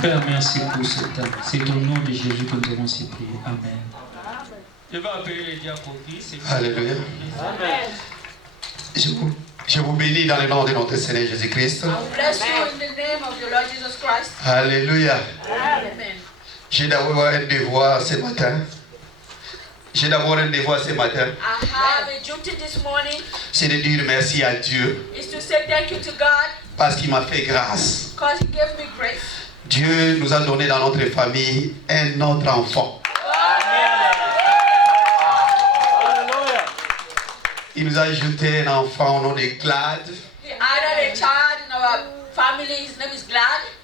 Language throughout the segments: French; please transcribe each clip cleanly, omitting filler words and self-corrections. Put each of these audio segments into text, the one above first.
Père, merci pour ce temps. C'est au nom de Jésus que nous avons ces prières. Amen. Je vais appeler les diacres. Alléluia. Amen. Je vous bénis dans le nom de notre Seigneur Jésus-Christ. Alléluia. J'ai d'abord un devoir ce matin. C'est de dire merci à Dieu. Parce qu'il m'a fait grâce. Dieu nous a donné dans notre famille un autre enfant. Il nous a ajouté un enfant au nom de Glad.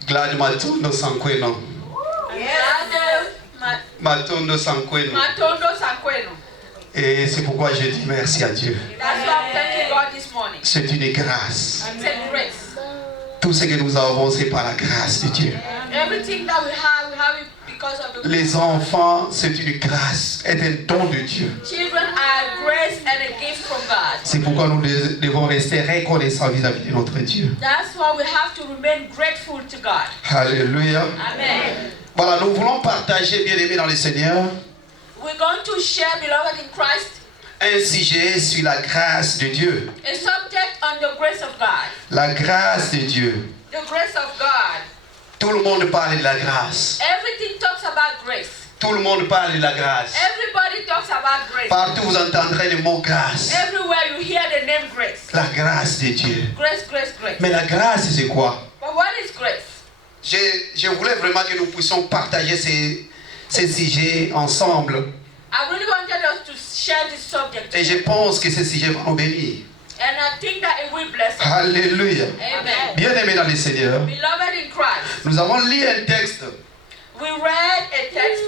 Glad Matondo Sankweno. Matondo Sankweno. Et c'est pourquoi je dis merci à Dieu. C'est une grâce. Tout ce que nous avons, c'est par la grâce de Dieu. Les enfants, c'est une grâce, c'est un don de Dieu. C'est pourquoi nous devons rester reconnaissants vis-à-vis de notre Dieu. Alléluia. Amen. Voilà, nous voulons partager, bien aimés dans le Seigneur, We're going to share, beloved in Christ, un sujet sur la grâce de Dieu. a subject on the grace of God. La grâce de Dieu. The grace of God. Tout le monde parle de la grâce. Everything talks about grace. Tout le monde parle de la grâce. Everybody talks about grace. Partout vous entendrez le mot grâce. Everywhere you hear the name grace. La grâce de Dieu. Grace, grace, grace. Mais la grâce, c'est quoi? But what is grace? Je voulais vraiment que nous puissions partager ces sujets ensemble. I really wanted us to share this subject. Et je pense que ces sujets vont nous bénir. And I think that it will bless us. Alléluia. Amen. Bien-aimés dans le Seigneur, Beloved in Christ, nous avons lu un texte we read a text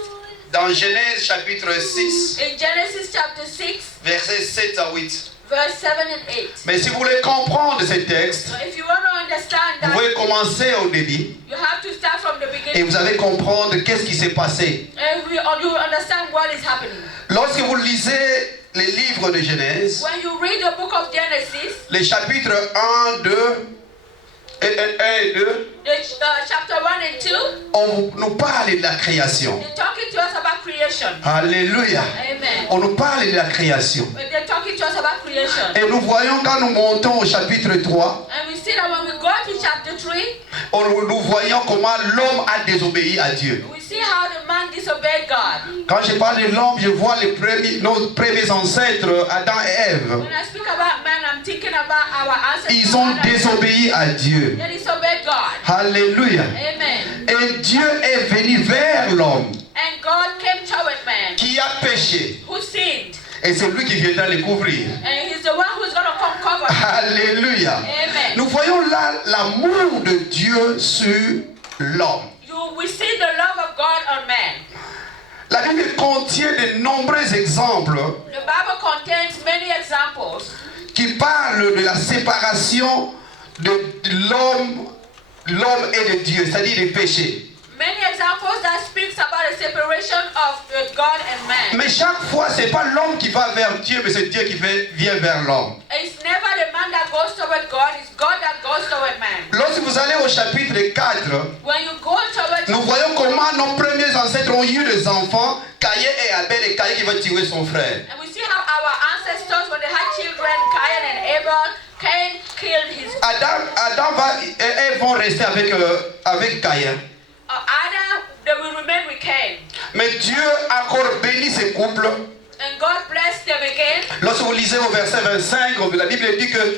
dans Genèse chapitre 6, in Genesis chapter 6, versets 7 à 8. verse 7 and 8. Mais si vous voulez comprendre ce texte, So if you want to understand vous that, pouvez commencer au début you have to start from the et beginning. vous allez comprendre qu'est-ce qui s'est passé. And you understand what is happening. Lorsque vous lisez les livres de Genèse, When you read the book of Genesis, les chapitres 1, 2 et 2, chapter 1 and 2, on nous parle de la création. they're talking to us about creation. Alléluia. Amen. On nous parle de la création. But they're talking to us about creation. Et nous voyons quand nous montons au chapitre 3, And we see that when we go to chapter 3, nous voyons comment l'homme a désobéi à Dieu. we see how the man disobeyed God. Quand je parle de l'homme, je vois nos premiers ancêtres, Adam et Ève. When I speak about man, I'm thinking about our ancestors. Ils ont désobéi à Dieu. They disobeyed God. Alléluia. Amen. Et Dieu est venu vers l'homme And God came toward man qui a péché. who sinned. Et c'est lui qui viendra le couvrir. And he's the one who's going to come cover him. Alléluia. Amen. Nous voyons là l'amour de Dieu sur l'homme. We see the love of God on man. La Bible contient de nombreux exemples The Bible contains many examples qui parlent de la séparation de l'homme et de Dieu, c'est-à-dire des péchés. Many examples that speaks about the separation of God and man. Mais chaque fois, ce n'est pas l'homme qui va vers Dieu, mais c'est Dieu qui vient vers l'homme. It's never the man that goes toward God, it's God that goes toward man. Lorsque vous allez au chapitre 4, When you go toward nous voyons comment nos premiers ancêtres ont eu des enfants, Caïn et Abel, et Caïn qui va tuer son frère. and we see how our ancestors, when they had children, Cain and Abel, Cain killed his Adam et Ève vont rester avec Caïn. Adam, they will remain with Cain. Mais Dieu a encore béni ces couples. And God blessed them again. Lorsque vous lisez au verset 25, la Bible dit que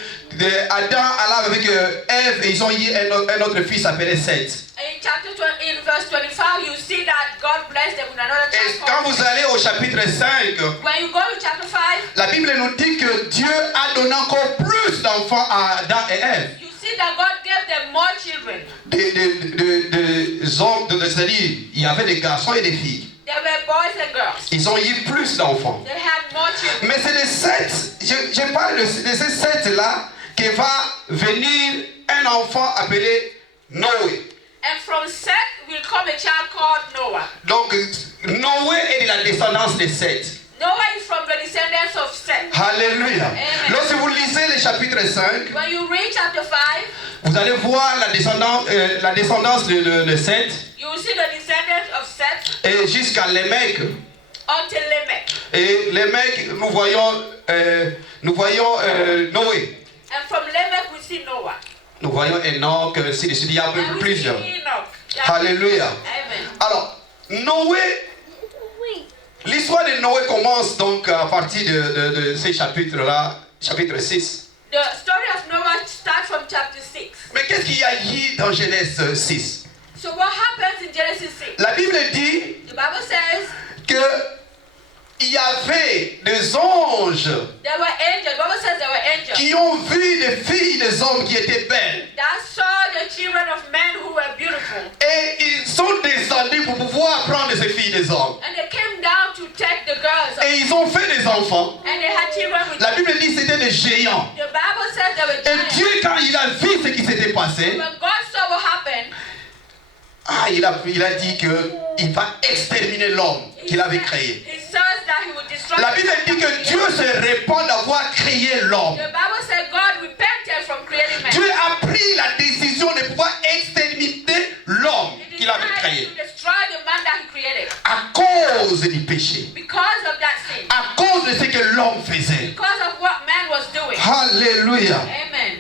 Adam alla avec Ève et ils ont eu un autre fils appelé Seth. In verse 25, you see that God blessed them with another Et child. quand vous allez au chapitre 5, When you go to chapter 5, la Bible nous dit que Dieu a donné encore plus d'enfants à Adam et Ève. you see that God gave them more children. Des hommes, c'est-à-dire il y avait des garçons et des filles. There were boys and girls. Ils ont eu plus d'enfants. They had more children. Mais c'est les sept, je parle de ces sept-là que va venir un enfant appelé Noé. And from Seth will come a child called Noah. Donc Noé est de la descendance de Seth. Noah is from the descendants of Seth. Alléluia. Amen. Lorsque vous lisez le chapitre 5, When you read chapter 5, vous allez voir la descendance de Seth. you will see the descendants of Seth. Et jusqu'à Lémec. Until Lamech. Et Lémec, nous voyons Noé. And from Lamech we see Noah. Nous voyons Enoch, ainsi de suite. Il y a un peu And we plusieurs. see Enoch. Alléluia. Amen. Alors, Noé, l'histoire de Noé commence donc à partir de ces chapitres-là, chapitre 6. The story of Noah starts from chapter 6. Mais qu'est-ce qu'il y a ici dans Genèse 6? So what happens in Genesis 6? La Bible dit The Bible says que il y avait des anges there were angels. The Bible says there were angels qui ont vu des filles des hommes qui étaient belles. that saw the children of men who were beautiful. Et ils sont descendus pour pouvoir prendre ces filles des hommes. And they came down to take the girls. Et ils ont fait des enfants. And they had children with La them. Bible dit que c'était des géants. The Bible says there were Et giants. Dieu, quand il a vu ce qui s'était passé, When God saw what happened, il a dit qu'il va exterminer l'homme qu'il avait créé. he says that he would destroy. La Bible dit que Dieu se répand d'avoir créé l'homme. The Bible said God repented from creating man. Dieu a pris la décision de pouvoir exterminer l'homme He qu'il avait decided créé to destroy the man that he created à cause du péché, because of that sin, à cause de ce que l'homme faisait. because of what man was doing. Alléluia. Amen.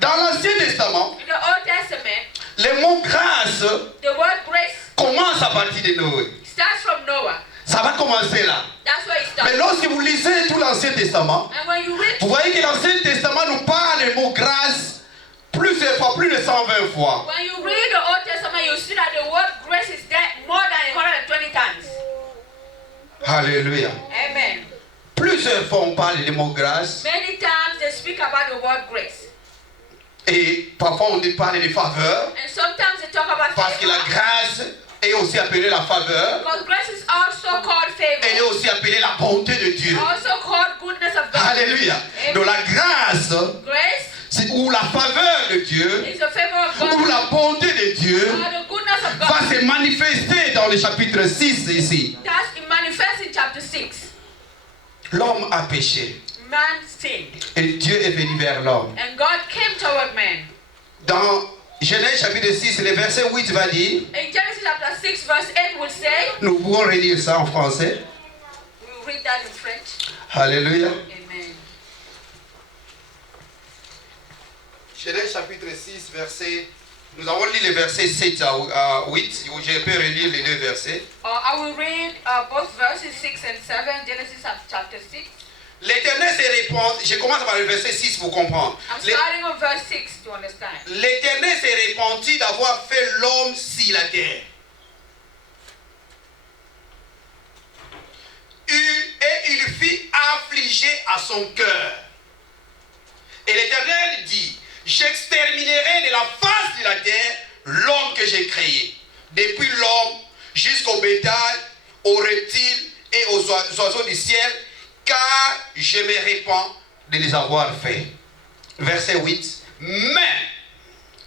Dans l'Ancien Testament, In the Old Testament, le mot grâce the word grace commence à partir de Noé. starts from Noah. Ça va commencer là. That's where it Mais starts. lorsque vous lisez tout l'Ancien Testament, And when you read, vous voyez que l'Ancien Testament nous parle du mot grâce plusieurs fois, plus de 120 fois. when you read the Old Testament, you see that the word grace is there more than 120 times. Alléluia. Amen. Plusieurs fois on parle du mot grâce Many times they speak about the word grace. et parfois on parle de faveur And sometimes they talk about parce que la favor. grâce est aussi appelée la faveur. Because grace is also called Elle est favor. aussi appelée la bonté de Dieu. Also called goodness of God. Alléluia. Amen. Donc la grâce Grace ou la faveur de Dieu is the favor of ou God. la bonté de Dieu Or the goodness of va God. se manifester dans le chapitre 6 ici. That's it manifests in chapter 6. L'homme a péché Man sinned. et Dieu est venu vers l'homme. And God came toward man. Dans Genèse chapitre 6, le verset 8 va dire, In Genesis chapter 6 verse 8 will say, nous pouvons relire ça en français. we'll read that in French. Alléluia. Amen. Genèse chapitre 6, verset... Nous avons lu le verset 7 à 8. Je peux relire les deux versets. I will read both verses 6 and 7, Genesis chapter 6. L'Éternel se répand... Je commence par le verset 6 pour comprendre. I'm starting on verse 6 to understand. L'Éternel se répandit d'avoir fait l'homme sur la terre. Et il fit affliger à son cœur. Et l'Éternel dit, j'exterminerai de la face de la terre l'homme que j'ai créé. Depuis l'homme jusqu'au bétail, aux reptiles et aux oiseaux du ciel, car je me répands de les avoir faits. Verset 8. Mais,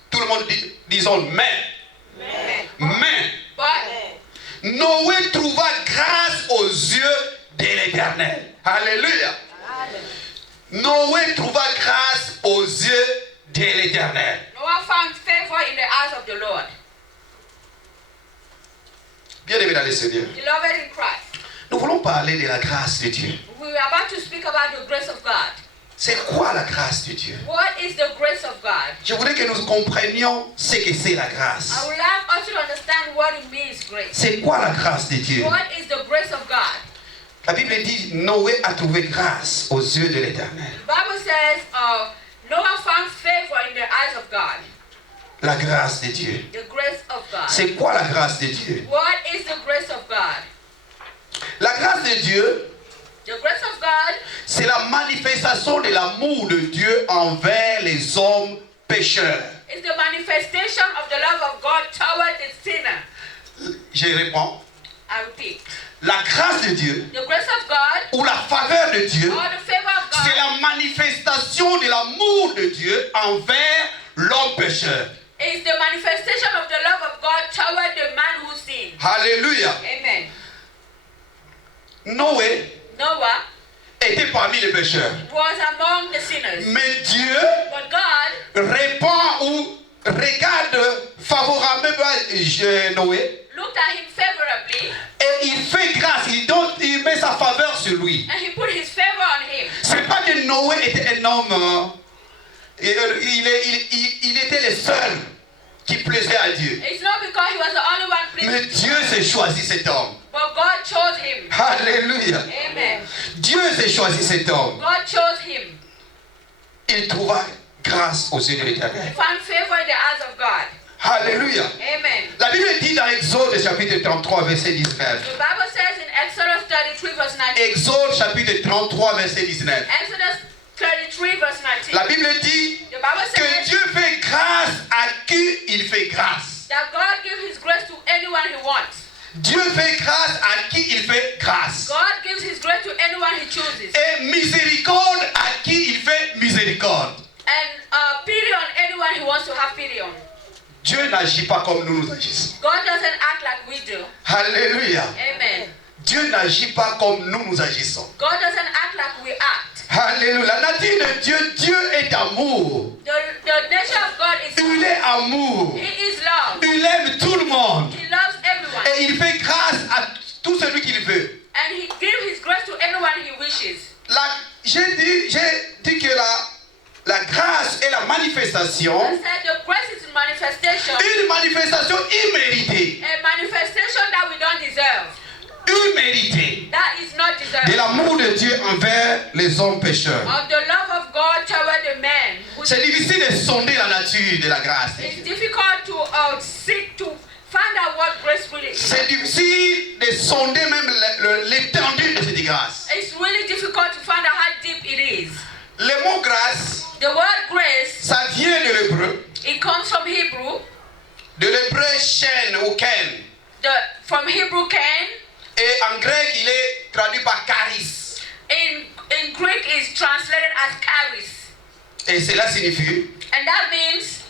tout le monde dit, disons mais, Noé trouva grâce aux yeux de l'Éternel. Alléluia. Noé trouva grâce aux yeux de l'Éternel. Noah found favor in the eyes of the Lord. Bien-aimés dans le Seigneur, Beloved in Christ, nous voulons parler de la grâce de Dieu. we are about to speak about the grace of God. C'est quoi la grâce de Dieu? What is the grace of God? Je voudrais que nous comprenions ce que c'est la I grâce. would like us to understand what it means, grace. C'est quoi la grâce de Dieu? What is the grace of God? La Bible dit Noé a trouvé grâce aux yeux de l'Éternel. The Bible says Noah found favor in the eyes of God. La grâce de Dieu. The grace of God. C'est quoi la grâce de Dieu? What is the grace of God? La grâce de Dieu, The grace of God c'est la manifestation de l'amour de Dieu envers les hommes pécheurs. is the manifestation of the love of God toward the sinner. Je réponds. I repeat. La grâce de Dieu The grace of God ou la faveur de Dieu, or the favor of c'est God la manifestation manifestation de l'amour de Dieu envers l'homme pécheur. It's the manifestation of the love of God toward the man who sinned. Alléluia. Amen. Noé Noah était parmi les pécheurs. was among the sinners. Mais Dieu But God répond ou regarde favorablement Noé looked at him favorably et il fait grâce, il met sa faveur sur lui. and he put his favor on him. C'est pas que Noé était un homme, il était le seul qui plaisait à Dieu. It's not because he was the only one Mais pleasing, Dieu s'est choisi cet homme. but God chose him. Alléluia. Amen. Dieu s'est choisi cet homme. God chose him. Il trouva grâce aux yeux de He l'Éternel. found favor in the eyes of God. Alléluia. Amen. La Bible dit dans Exode chapitre 33 verset 19. The Bible says in Exodus 33 verse 19. Exode chapitre 33 verset 19. Exodus 33 verse 19. La Bible dit The Bible que says Dieu fait grâce à qui il fait grâce. that God gives his grace to anyone he wants. Dieu fait grâce à qui il fait grâce. God gives his grace to anyone he chooses. Et miséricorde à qui il fait miséricorde. And pity on anyone he wants to have pity on. Dieu n'agit pas comme nous agissons. God doesn't act like we do. Alléluia. Amen. Dieu n'agit pas comme nous agissons. God doesn't act like we act. Alléluia. La nature de Dieu, Dieu est amour. The nature of God is Il est amour. he is love. Il aime tout le monde. He loves everyone. Et il fait grâce à tout celui qu'il veut. And he gives his grace to anyone he wishes. J'ai dit que la grâce est la manifestation. I said the grace is a manifestation. Une manifestation imméritée. A manifestation that we don't deserve. Imméritée. That is not deserved. De l'amour de Dieu envers les hommes pécheurs. Of the love of God toward the man. C'est difficile de sonder la nature de la grâce. It's difficult to seek to find out what grace really is. C'est difficile de sonder même l'étendue de cette grâce. It's really difficult to find out how deep it is. Le mot grâce, The word grace, ça vient de l'hébreu. it comes from Hebrew. De l'hébreu shen ou ken. From Hebrew Cain. Et en grec, il est traduit par charis. In Greek is translated as charis. Et cela signifie And that means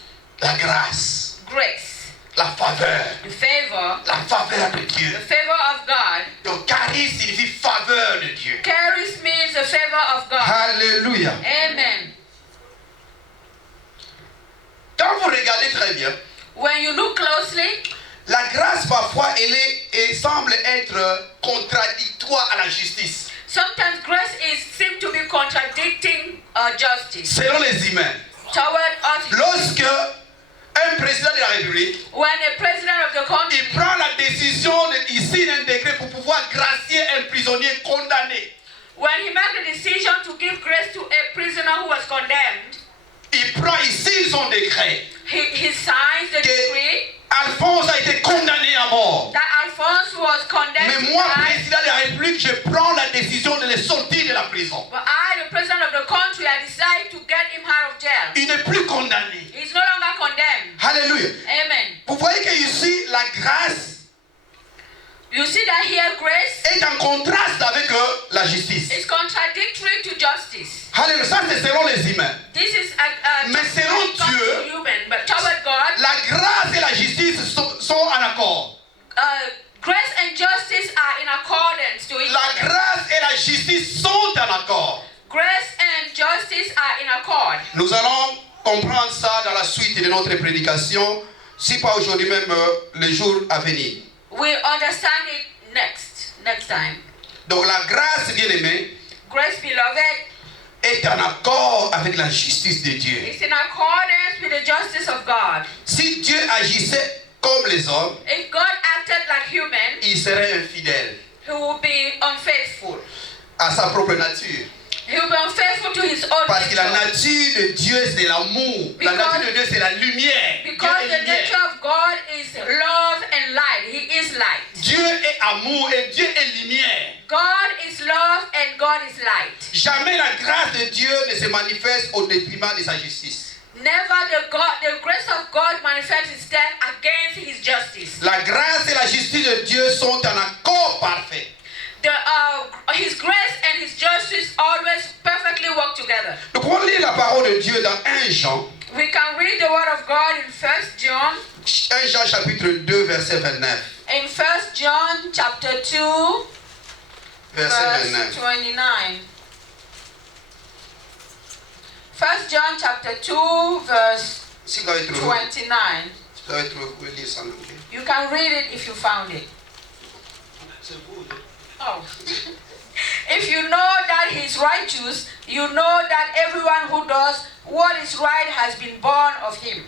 la grâce, grace. la faveur, The favor. la faveur de Dieu. The favor of God. Donc charis signifie faveur de Dieu. Charis means the favor of God. Alléluia. Amen. Quand vous regardez très bien, When you look closely, la grâce parfois elle semble être contradictoire à la justice. sometimes grace seems to be contradicting justice Selon les humains. toward us. Lorsque un président de la République, When a president of the country il prend la décision ici d'un décret pour pouvoir gracier un prisonnier condamné. when he made the decision to give grace to a prisoner who was condemned, Il prend ici son décret. he signs the decree Alphonse a été condamné à mort. that Alphonse was condemned Mais to moi, die. président de la République, je prends la décision de le sortir de la prison. But I, the president of the country, I decide to get him out of jail. Il n'est plus condamné. He's no longer condemned. Alléluia. Amen. Vous voyez que ici, la grâce You see that here grace est en contraste avec la justice. is contradictory to justice. Alléluia. Ça, c'est selon les humains. This is Mais selon Dieu, human, but toward God, la grâce et la justice sont en accord. grace and justice are in accordance to each La other. grâce et la justice sont en accord. Grace and justice are in accord. Nous allons comprendre ça dans la suite de notre prédication, si pas aujourd'hui même, les jours à venir. We'll understand it next time. Donc la grâce, bien aimée, Grace, beloved, est en accord avec la justice de Dieu. is in accordance with the justice of God. Si Dieu agissait comme les hommes, If God acted like human, il serait infidèle he would be unfaithful. à sa propre nature. He will be unfaithful to his own Parce que la nature. nature de Dieu, c'est l'amour. La nature de Dieu, c'est la lumière. Dieu Because est the lumière. nature of God is love and light. He is light. Dieu est amour et Dieu est lumière. God is love and God is light. Jamais la grâce de Dieu ne se manifeste au détriment de sa justice. Never the grace of God manifests itself against his justice. La grâce et la justice de Dieu sont en accord parfait. His grace and His justice always perfectly work together. Nous pouvons lire la parole de Dieu dans 1 Jean. We can read the word of God in 1 John. 1 Jean chapitre 2 verset 29. In 1 John chapter 2 Verset verse 29. 29. 1 John chapter 2 verse Si vous avez trouvé, 29. vous avez trouvé, vous pouvez lire ça en anglais. You can read it if you found it. Oh. If you know that He is righteous, you know that everyone who does what is right has been born of Him.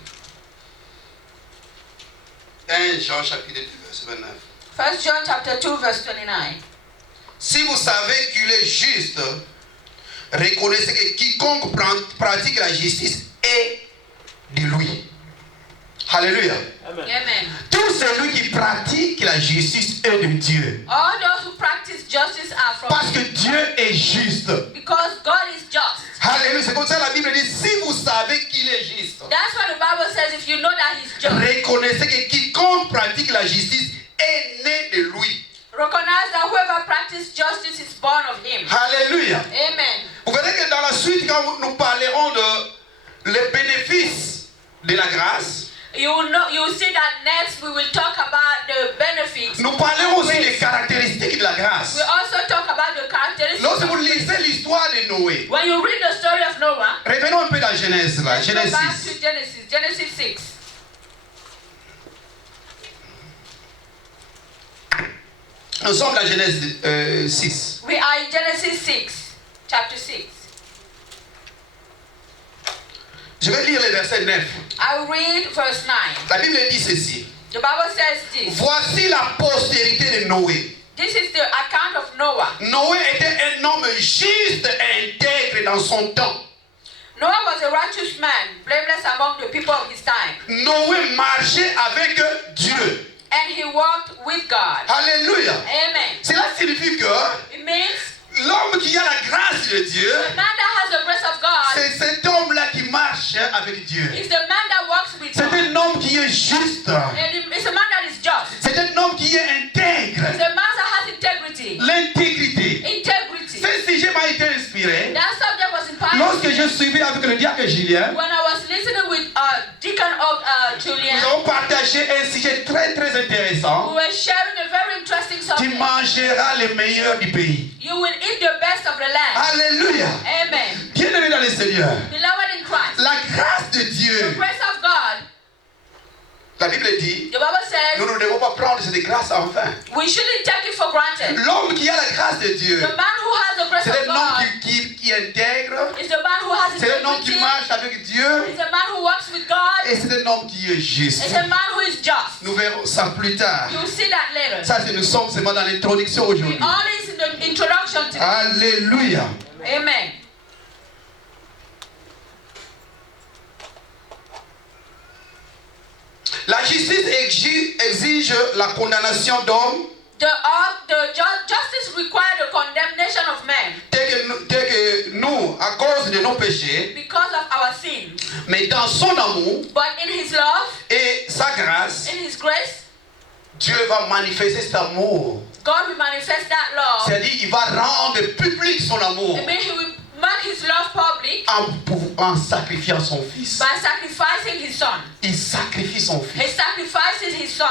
1 Jean chapitre 2 verset 29. 1 John chapter 2 verse 29. Si vous savez qu'il est juste, reconnaissez que quiconque pratique la justice est de lui. Alléluia. Amen. Tout celui qui pratique la justice est de Dieu. All those who practice justice are from Parce que Dieu est juste. because God is just. Alléluia. C'est comme ça la Bible dit, si vous savez qu'il est juste, That's what the Bible says. If you know that He's just, reconnaissez que quiconque pratique la justice est né de lui. recognize that whoever practices justice is born of Him. Alléluia. Amen. Vous verrez que dans la suite, quand nous parlerons de les bénéfices de la grâce, You will see that next we will talk about the benefits. nous parlerons aussi Grace. des caractéristiques de la grâce. We also talk about the characteristics. Lorsque vous lisez l'histoire de Noé, When you read the story of Noah, revenons un peu dans Genèse, là, let's go Genèse back 6. to Genesis 6. Nous sommes dans Genèse 6. We are in Genesis 6, chapter 6. Je vais lire le verset 9. I will read verse 9. La Bible dit ceci. The Bible says this. Voici la postérité de Noé. This is the account of Noah. Noé était un homme juste et intègre dans son temps. Noah was a righteous man, blameless among the people of his time. Noé marchait avec Dieu. And he walked with God. Alléluia. Amen. Cela signifie que It means l'homme qui a la grâce de Dieu, the man that has the grace of God c'est cet homme-là qui marche avec Dieu. is the man that walks with C'est God. un homme qui est juste. And it's a man that is just. C'est un homme qui est intègre. It's a man that has integrity. L'intégrité. Integrity. Ce sujet m'a été inspiré That subject was inspiring. lorsque je suivais avec le diacre Julien. When I was listening with Deacon Julian, Nous avons partagé un sujet très we intéressant. were sharing a very interesting Tu subject. mangeras les meilleurs du pays. You will eat the best of the land. Alléluia. Amen. Bien-aimé dans le Seigneur. Beloved in Christ, La grâce de the Dieu. grace of God, La Bible dit, the Bible says, nous ne devons pas prendre cette grâce en vain. we shouldn't take it for granted. L'homme qui a la grâce de Dieu, The man who has the grace c'est of un homme God qui intègre, is the man who has c'est un homme qui integrity, marche avec Dieu is a man who walks with God, et c'est un homme qui est juste. is a man who is just. Nous verrons ça plus tard. You'll see that later. Ça, c'est nous sommes seulement dans l'introduction aujourd'hui. All is in the introduction today. Alléluia. Amen. La justice exige la condamnation d'hommes Justice required the condemnation of men tels que nous, à cause de nos péchés, because of our sins. mais dans son amour But in His love, et sa grâce, in His grace, Dieu va manifester cet amour. God will manifest that love. C'est-à-dire, il va rendre public son amour It means He will make His love public en sacrifiant son fils. by sacrificing His Son. Il sacrifie son He fils. sacrifices His Son.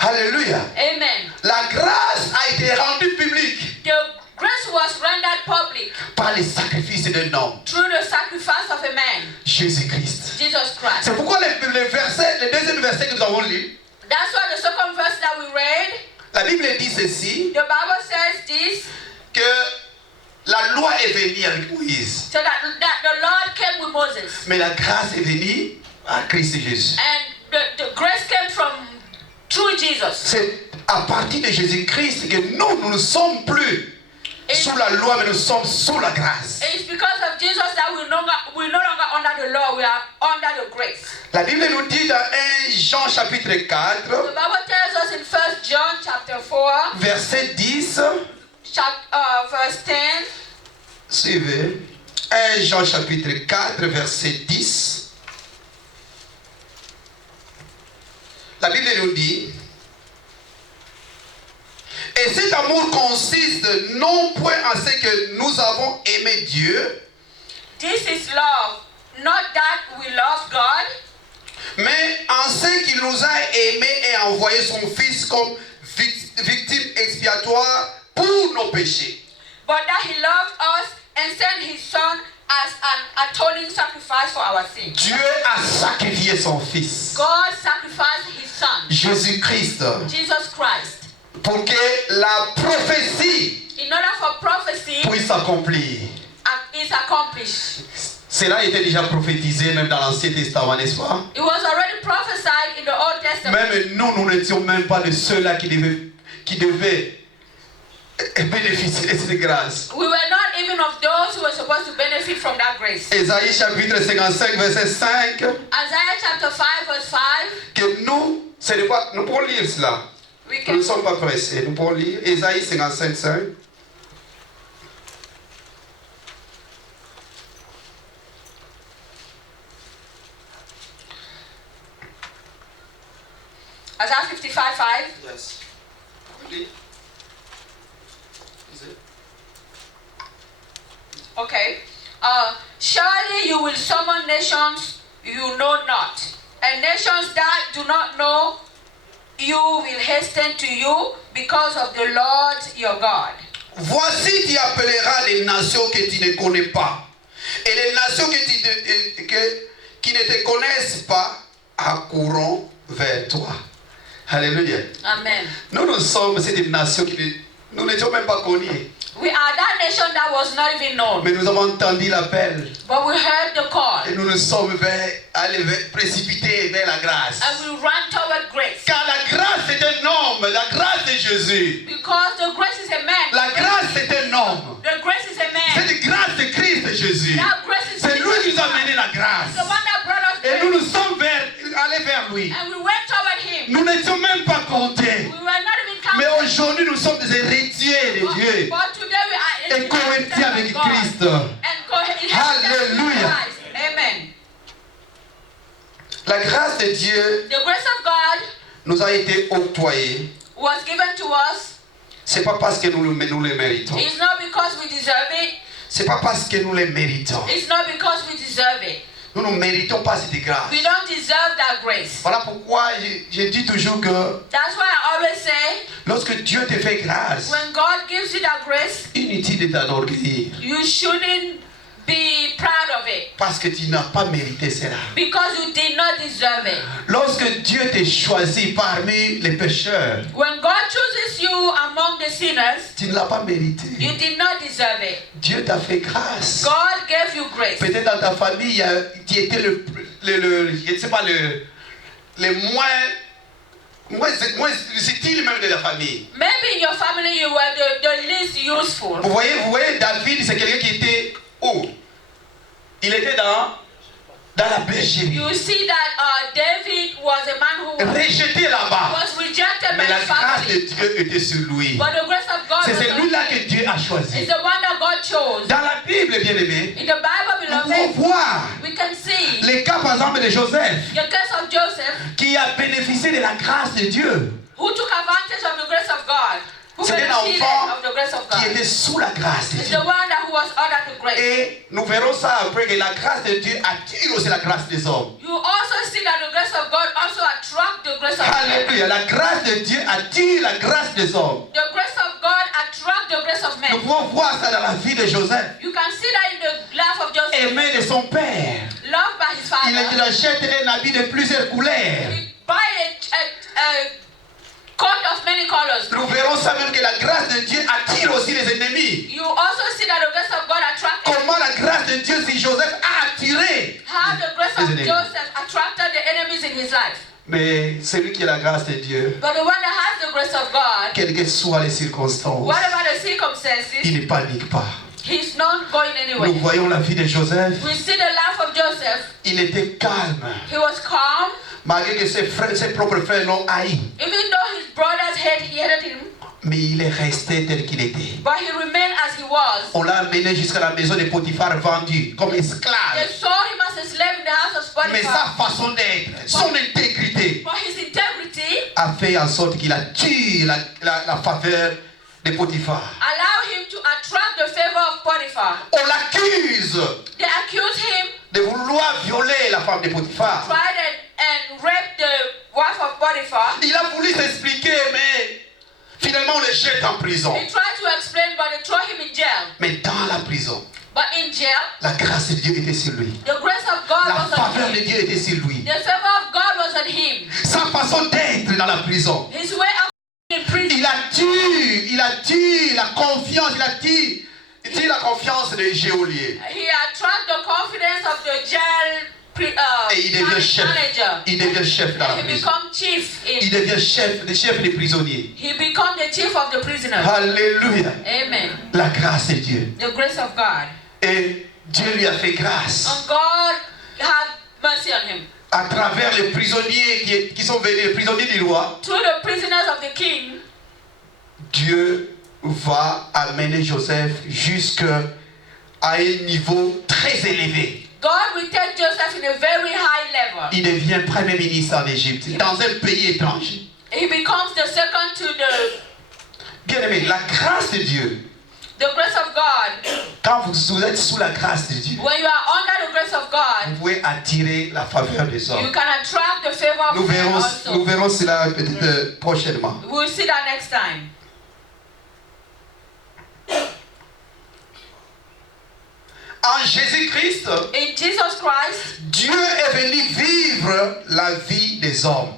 Alléluia. Amen. La grâce a été rendue publique The grace was rendered public par le sacrifice d'un homme, through the sacrifice of a man, Jésus-Christ. Jesus Christ. C'est pourquoi le deuxième verset que nous avons lu, That's why the second verse that we read, la Bible dit ceci, the Bible says this, que la loi est venue avec Moïse, so that the Lord came with Moses. mais la grâce est venue à Christ Jésus. And the grace came from through Jesus. C'est à partir de Jésus-Christ que nous ne sommes plus sous la loi, mais nous sommes sous la grâce. It's because of Jesus that we're no longer under the law, we are under the grace. La Bible nous dit dans 1 Jean chapitre 4, The Bible tells us in 1 John chapter 4, verset 10, verse 10, suivez, 1 Jean chapitre 4, verset 10. La Bible nous dit, et cet amour consiste non point en ce que nous avons aimé Dieu, This is love, not that we love God, mais en ce qu'il nous a aimés et envoyé son Fils comme victime expiatoire pour nos péchés. but that He loved us and sent His Son as an atoning sacrifice for our sins. Dieu a sacrifié son Fils, God sacrificed His Son, Jésus-Christ, Jesus Christ, pour que la prophétie in order for prophecy puisse s'accomplir. is accomplished. Cela était déjà prophétisé même dans l'Ancien Testament, n'est-ce pas? It was already prophesied in the Old Testament. Même nous n'étions même pas de ceux-là qui devaient bénéficier de cette grâce. We were not even of those who were supposed to benefit from that grace. Ésaïe chapitre 55, verset 5, Isaiah chapter 5 verse 5. que nous, ce n'est pas, nous pouvons lire cela. We Nous can ne sommes pas pressés, nous pouvons lire Ésaïe 55, 5. Isaiah 55 5. Yes. Okay. Surely you will summon nations you know not, and nations that do not know you will hasten to you because of the Lord your God. Voici tu appelleras les nations que tu ne connais pas, et les nations qui ne te connaissent pas accourront vers toi. Alléluia. Amen. Nous sommes cette nation qui nous n'étions même pas connus. We are that nation that was not even known, Mais nous avons entendu l'appel but we heard the call, et nous nous sommes précipités vers la grâce. and we ran toward grace. Car la grâce est un homme, la grâce de Jésus. Because the grace is a man. La grâce est un homme. The grace is a man. C'est la grâce de Christ Jésus. That grace is C'est lui qui nous a mené la the grâce. one that brought us Et grace. nous nous sommes allés vers lui. And we went toward him. Nous n'étions même pas comptés. We were not even Mais counted. aujourd'hui, nous sommes des héritiers de Dieu. But today we are Et co-héritiers avec God. Christ. And Hallelujah. Amen. La grâce de Dieu The grace of God nous a été octroyée. was given to us. C'est pas parce que nous le méritons. It's not because we deserve it. C'est pas parce que nous le méritons. It's not because we deserve it. Nous ne méritons pas cette grâce. We don't deserve that grace. Voilà pourquoi je dis toujours que That's why I always say, lorsque Dieu te fait grâce, when God gives you that grace, inutile de t'enorgueillir. you shouldn't be proud of it Parce que tu n'as pas mérité cela. because you did not deserve it. Lorsque Dieu t'a choisi parmi les pécheurs, When God chooses you among the sinners, tu ne l'as pas mérité. you did not deserve it. Dieu t'a fait grâce. God gave you grace. Peut-être dans ta famille, tu étais je ne sais pas, le moins utile même de la famille. Maybe in your family you were the least useful. Vous voyez, David, c'est quelqu'un qui était où? Il était dans la bergerie. You see that David was a man who Rejeté là-bas. was rejected by Mais la his grâce de family. Dieu était sur lui. But the grace of God C'est was on celui-là him. que Dieu a choisi. It's the one that God chose. Dans la Bible, bien aimé, In the Bible, nous pouvons beloved, voir we can see les cas, par exemple, de Joseph, the case of Joseph, qui a bénéficié de la grâce de Dieu, who took advantage of the grace of God, who C'est un benefited enfant of the grace of qui God. était sous la grâce de It's Dieu. the one that who was under the grace. Et nous verrons ça après, que la grâce de Dieu attire aussi la grâce des hommes. You also see that the grace of God also attract the grace of God. Alléluia. La grâce de Dieu attire la grâce des hommes. The grace of God attract the grace of Nous men. pouvons voir ça dans la vie de Joseph. You can see that in the life of Joseph, Aimé de son père. loved by his Il father. achète un habit de plusieurs couleurs. He buy a coat of many colors. Nous verrons ça même que la grâce de Dieu attire aussi les ennemis. You also see that the grace of God attracted. Comment la grâce de Dieu sur Joseph a attiré. How the grace Les of ennemis. Joseph attracted the enemies in his life. Mais celui qui a la grâce de Dieu, But the one that has the grace of God, quelles que soient les circonstances, whatever the circumstances, il ne panique pas. he's not going Nous anywhere. voyons la vie de Joseph. We see the life of Joseph. Il était calme, He was calm, malgré que ses propres frères l'ont haï. even though his brothers hated him, Mais il est resté tel qu'il était. but he remained as he was. On l'a amené jusqu'à la maison de Potiphar, vendu comme They esclave. saw him as a slave in the house of Mais Potiphar. sa façon d'être, son intégrité, But his integrity a fait en sorte qu'il a tué la faveur de Potiphar. allowed Potiphar. On l'accuse They accused him, de vouloir violer la femme de Potiphar. tried and raped the wife of Potiphar. Il a voulu s'expliquer, mais finalement on le jette en prison. He tried to explain, but they throw him in jail. Mais dans la prison, But in jail, la grâce de Dieu était sur lui. the grace of God La was on faveur de him. Dieu était sur lui. The favor of God was on him. Sa façon d'être dans la prison. His way of in prison. Il a tué la confiance, il a tué la confiance de geôlier. He attracted the confidence of the jail Et il devient chef. manager. Il devient chef dans la He prison. become chief. Il devient chef des prisonniers. He become the chief of the prisoners. Alléluia. Amen. La grâce de Dieu. The grace of God. Et Dieu lui a fait grâce. And God had mercy on him. À travers les prisonniers qui sont venus, les prisonniers du roi, Through the prisoners of the king, Dieu va amener Joseph jusqu'à un niveau très élevé. God will take Joseph in a very high level. Il devient premier ministre en Égypte, dans un pays étranger. He becomes the second to the Bien-aimé, la grâce de Dieu, grace of God. quand vous êtes sous la grâce de Dieu, When you are under the grace of God, vous pouvez attirer la faveur des you hommes. can attract the favor Nous of men verrons also. cela peut-être prochainement. We'll see that next time. En Jésus-Christ, In Jesus Christ, Dieu est venu vivre la vie des hommes.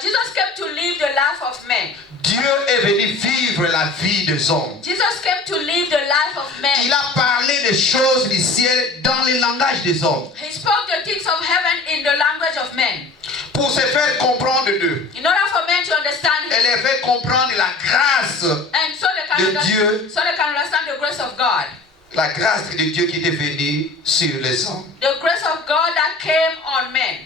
Jesus came to live the life of men. Dieu est venu vivre la vie des hommes. Jesus came to live the life of men. Il a parlé des choses du ciel dans le langage des hommes He spoke the things of heaven in the language of men. pour se faire comprendre d'eux. In order for men to understand Elle him, les fait comprendre la grâce, and so de Dieu. so they can understand the grace of God. la grâce de Dieu qui était venue sur les hommes. The grace of God that came on men.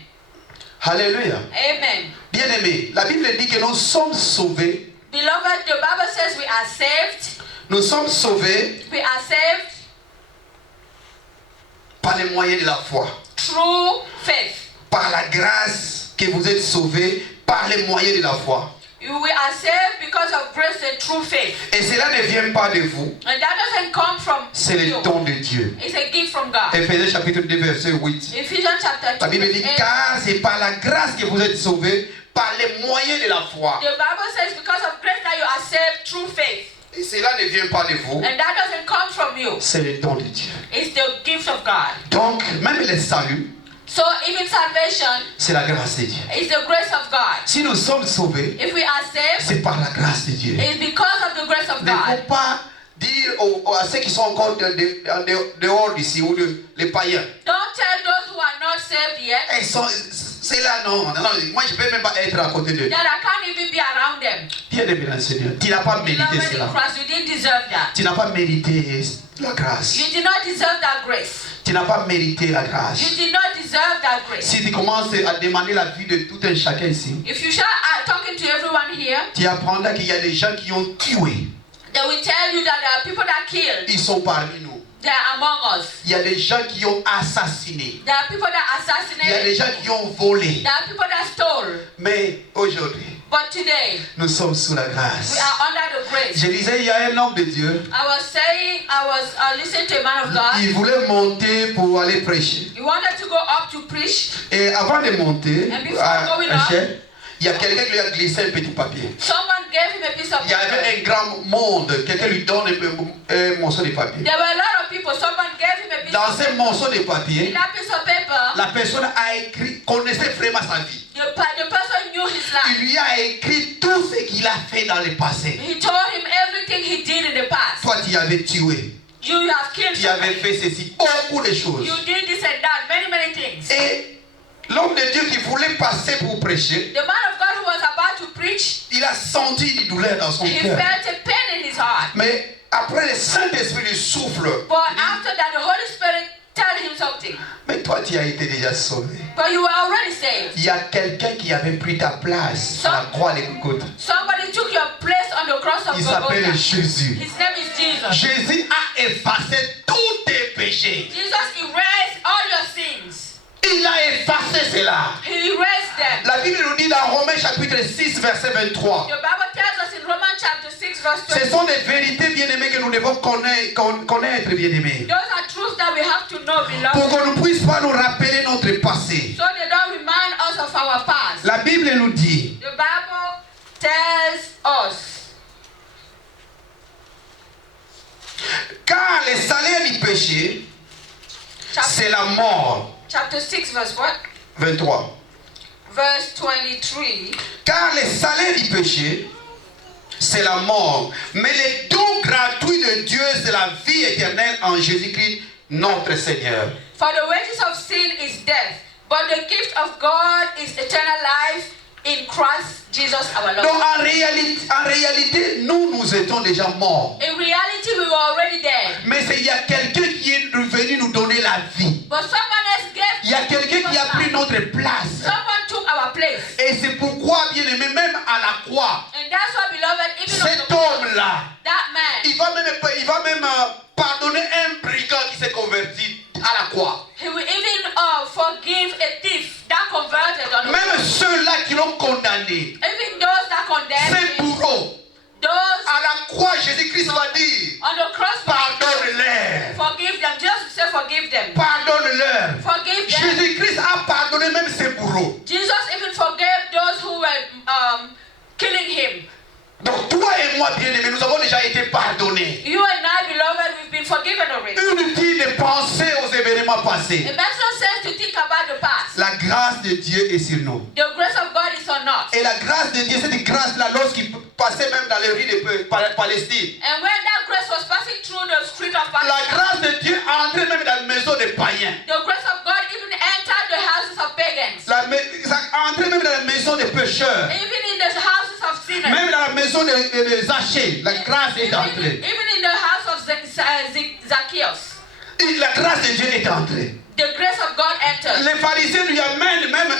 Alléluia. Amen. Bien-aimés, la Bible dit que nous sommes sauvés. Beloved, the Bible says we are saved. Nous sommes sauvés We are saved par les moyens de la foi. through faith. Par la grâce que vous êtes sauvés par les moyens de la foi. We are saved because of grace and true faith. Et cela ne vient pas de vous. And that doesn't come from C'est le you. don de Dieu. It's a gift from God. Éphésiens chapitre 2 verset 8. Ephesians chapter 2. La Bible dit car c'est par la grâce que vous êtes sauvés par les moyens de la foi. The Bible says because of grace that you are saved through faith. Et cela ne vient pas de vous. And that doesn't come from you. C'est le don de Dieu. It's the gift of God. Donc même le salut, So even salvation c'est la grâce de Dieu. is the grace of God. Si nous sommes sauvés, If we are saved, c'est par la grâce de Dieu. it's because of the grace of Il ne faut God. pas dire à ceux qui sont encore dehors d'ici ou les païens. Don't tell those who are not saved yet C'est là, non, moi je ne peux même pas être à côté d'eux. that I can't even be around them. Bien aimé dans le Seigneur, tu n'as pas mérité Beloved cela. in Christ, you didn't deserve that. Tu n'as pas mérité la grâce. You did not deserve that grace. Tu n'as pas mérité la You grâce. did not deserve that grace. Si tu commences à demander la vie de tout un chacun ici, If you start talking to everyone here, tu apprendras qu'il y a des gens qui ont tué. they will tell you that there are people that killed. Ils sont parmi nous. They are among us. Il y a des gens qui ont assassiné. There are people that Il y a des assassinated. gens qui ont volé. There are people that stole. Mais aujourd'hui, But today, nous sommes sous la we grâce. are under the grace. Je disais, il y a un homme de Dieu. I was listening to a man of God. Il voulait monter pour aller prêcher. He wanted to go up to preach. Et avant de monter And before à going up, Hachel, il y a quelqu'un qui lui a glissé un petit papier. Someone gave him a piece of Il y paper. avait un grand monde. Quelqu'un lui donne un morceau de papier. There were a lot of people. Someone gave him a piece Dans of ce paper. morceau de In papier, that piece of paper, la personne a écrit, connaissait vraiment sa vie. the person knew his life. Il lui a écrit tout ce qu'il a fait dans le passé. He told him everything he did in the past. Toi, tu avais tué. You have killed Tu avais somebody. fait ceci. Beaucoup de choses. You did this and that. Many things. Et l'homme de Dieu qui voulait passer pour prêcher, The man of God who was about to preach, il a senti des douleurs dans son he cœur. felt a pain in his heart. Mais après, le Saint-Esprit lui souffle. But after that, the Holy Spirit tell him something. Mais toi, tu as été déjà sauvé. But you were already saved. Il y a quelqu'un qui avait pris ta place sur la croix de Golgotha. Somebody took your place on the cross of Il s'appelle Golgotha. Jésus. His name is Jesus. Jésus a effacé tous tes péchés. Jesus erased all your sins. Il a effacé cela. He erased them. La Bible nous dit dans Romains chapitre 6 verset 23. The Bible tells us in Romans chapter 6 verse Ce 20. sont des vérités bien-aimées que nous devons connaître bien-aimés. Those are truths that we have to know, Pour beloved, qu'on ne puisse pas nous rappeler notre passé. so they don't remind us of our past. La Bible nous dit, The Bible tells us, car le salaire du péché, c'est la mort. chapter 6, verse what? 23. Verse 23. Car le salaire du péché, c'est la mort. Mais le don gratuit de Dieu, c'est la vie éternelle en Jésus-Christ, notre Seigneur. For the wages of sin is death, but the gift of God is eternal life in Christ Jesus our Lord. Donc en réalité, nous étions déjà morts. In reality, we were already dead. Mais il y a quelqu'un qui est venu nous donner la vie. But someone else gave. Il y a quelqu'un qui a pris notre place. Someone took our place. Et c'est pourquoi, bien aimé, même à la croix, And that's why, beloved, even on cet the cross, homme-là, that man, il va même pardonner un brigand qui s'est converti à la croix. he will even forgive a thief that converted on the Même cross. ceux-là qui l'ont condamné, Even those that condemn ces him, bourreaux, those à la croix, Jésus-Christ va dire, on the cross, pardonne-leur, forgive them. Just say forgive them. pardonne-leur. Forgive them. Jésus-Christ a pardonné même ces bourreaux. Jesus even forgave those who were killing him. Donc toi et moi, bien-aimés, nous avons déjà été pardonnés. You and I, beloved, we've been forgiven already. Inutile de penser aux événements passés. It makes no sense to think about the past. La grâce de Dieu est sur nous. The grace of God is on us. Et la grâce de Dieu, cette grâce-là, lorsqu'il passait même dans les rues de Palestine, And when that grace was passing through the street of la Palestine, grâce de Dieu entrait même dans la maison des païens. the grace of God even entered the houses of pagans. Ça entrait même dans la maison des pécheurs. Even in the houses of sinners. Même dans la maison des Zachée, la grâce est entrée. Even in the house of Zacchaeus. Et la grâce de Dieu est entrée. The grace of God entered. Les pharisiens lui amènent même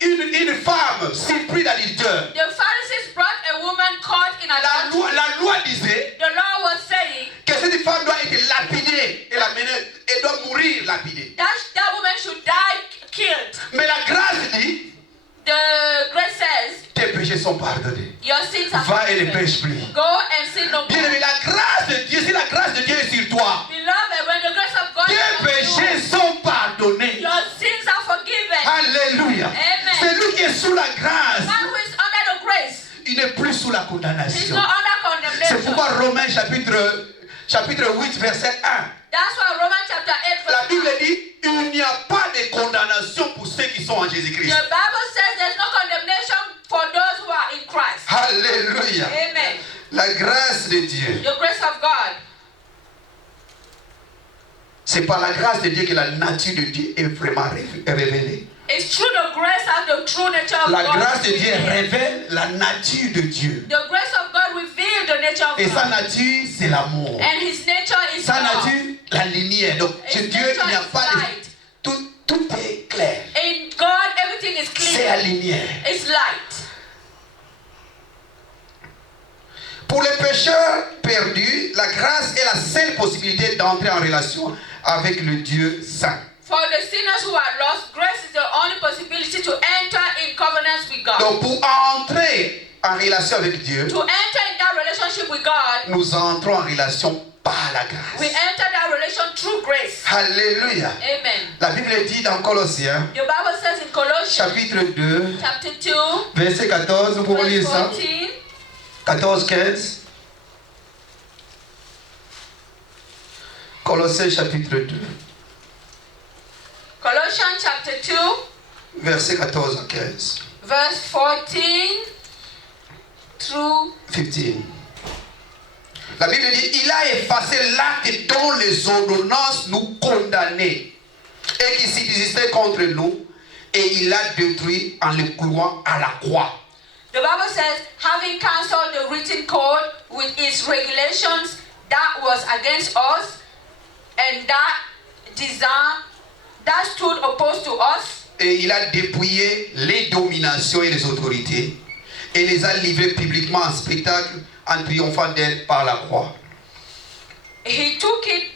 une femme surprise d'adultère. The Pharisees brought a woman caught in adultery. La loi disait The law was saying que cette femme doit être lapidée. Elle doit mourir lapidée. that woman should die killed. Mais la grâce dit, The grace says, tes péchés sont pardonnés. your sins are Va et ne forgiven. pêche plus. Go and sin no Bien more. aimé, la grâce de Dieu, si la grâce de Dieu est sur toi, Beloved, when the grace of God tes is on péchés you, sont pardonnés. your sins are forgiven. Alléluia. Amen. Celui qui est sous la grâce, Man who is under the grace, il n'est plus sous la he's condamnation. not under C'est condemnation. pourquoi Romains chapitre 8, verset 1. That's why Romans chapter 8 La verse Bible 1. dit, il n'y a pas de condamnation pour ceux qui sont en Jésus-Christ. The Bible says there's no condemnation for those who are in Christ. Alléluia. Amen. La grâce de Dieu. The grace of God. C'est par la grâce de Dieu que la nature de Dieu est vraiment révélée. It's through the grace and the true nature of La God. grâce de Dieu révèle la nature de Dieu. The grace of God reveals the nature of Et sa God. nature, c'est l'amour. And his nature is Sa love. nature, la lumière. Donc, chez His Dieu, nature il n'y a is pas de... light. Tout est clair. In God, everything is C'est la clear. lumière. It's light. Pour les pécheurs perdus, la grâce est la seule possibilité d'entrer en relation avec le Dieu saint. For the sinners who are lost, grace is the only possibility to enter in covenance with God. Donc, pour entrer en relation avec Dieu, To enter in that relationship with God, nous entrons en relation par la grâce. we enter that relation through grace. Alléluia. Amen. La Bible dit dans Colossiens, The Bible says in Colossians chapitre 2, chapter 2, verset 14, vous pouvez lire verse ça. 14. 14, 15. Colossiens chapitre 2, Colossians chapter 2, verset 14 à 15. verse 14 through 15. La Bible dit, il a effacé l'acte dont les ordonnances nous condamnaient et qui subsistait contre nous, et il l'a détruit en le clouant à la croix. The Bible says, having cancelled the written code with its regulations that was against us, and that stood opposed to us, Et il a dépouillé les dominations et les autorités et les a livrées publiquement en spectacle en triomphant d'elles par la croix. he took it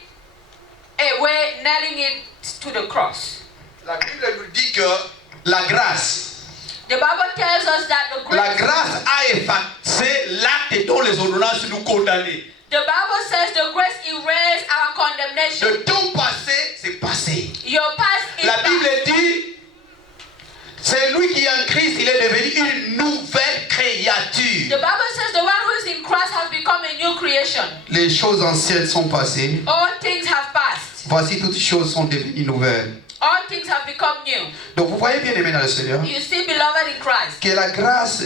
away, nailing it to the cross. La Bible nous dit que la grâce The Bible tells us that the La grace, grâce a effacé l'acte dont les ordonnances nous condamnaient. the Bible says the grace erased our condemnation. Le temps passé, c'est passé. Your past is La past. Bible dit, c'est lui qui est en Christ, il est devenu une nouvelle créature. The Bible says the one who is in Christ has become a new creation. Les choses anciennes sont passées. All things have passed. Voici toutes choses sont devenues nouvelles. All things have become new. Donc vous voyez bien aimé dans le Seigneur You see, beloved in Christ, que la grâce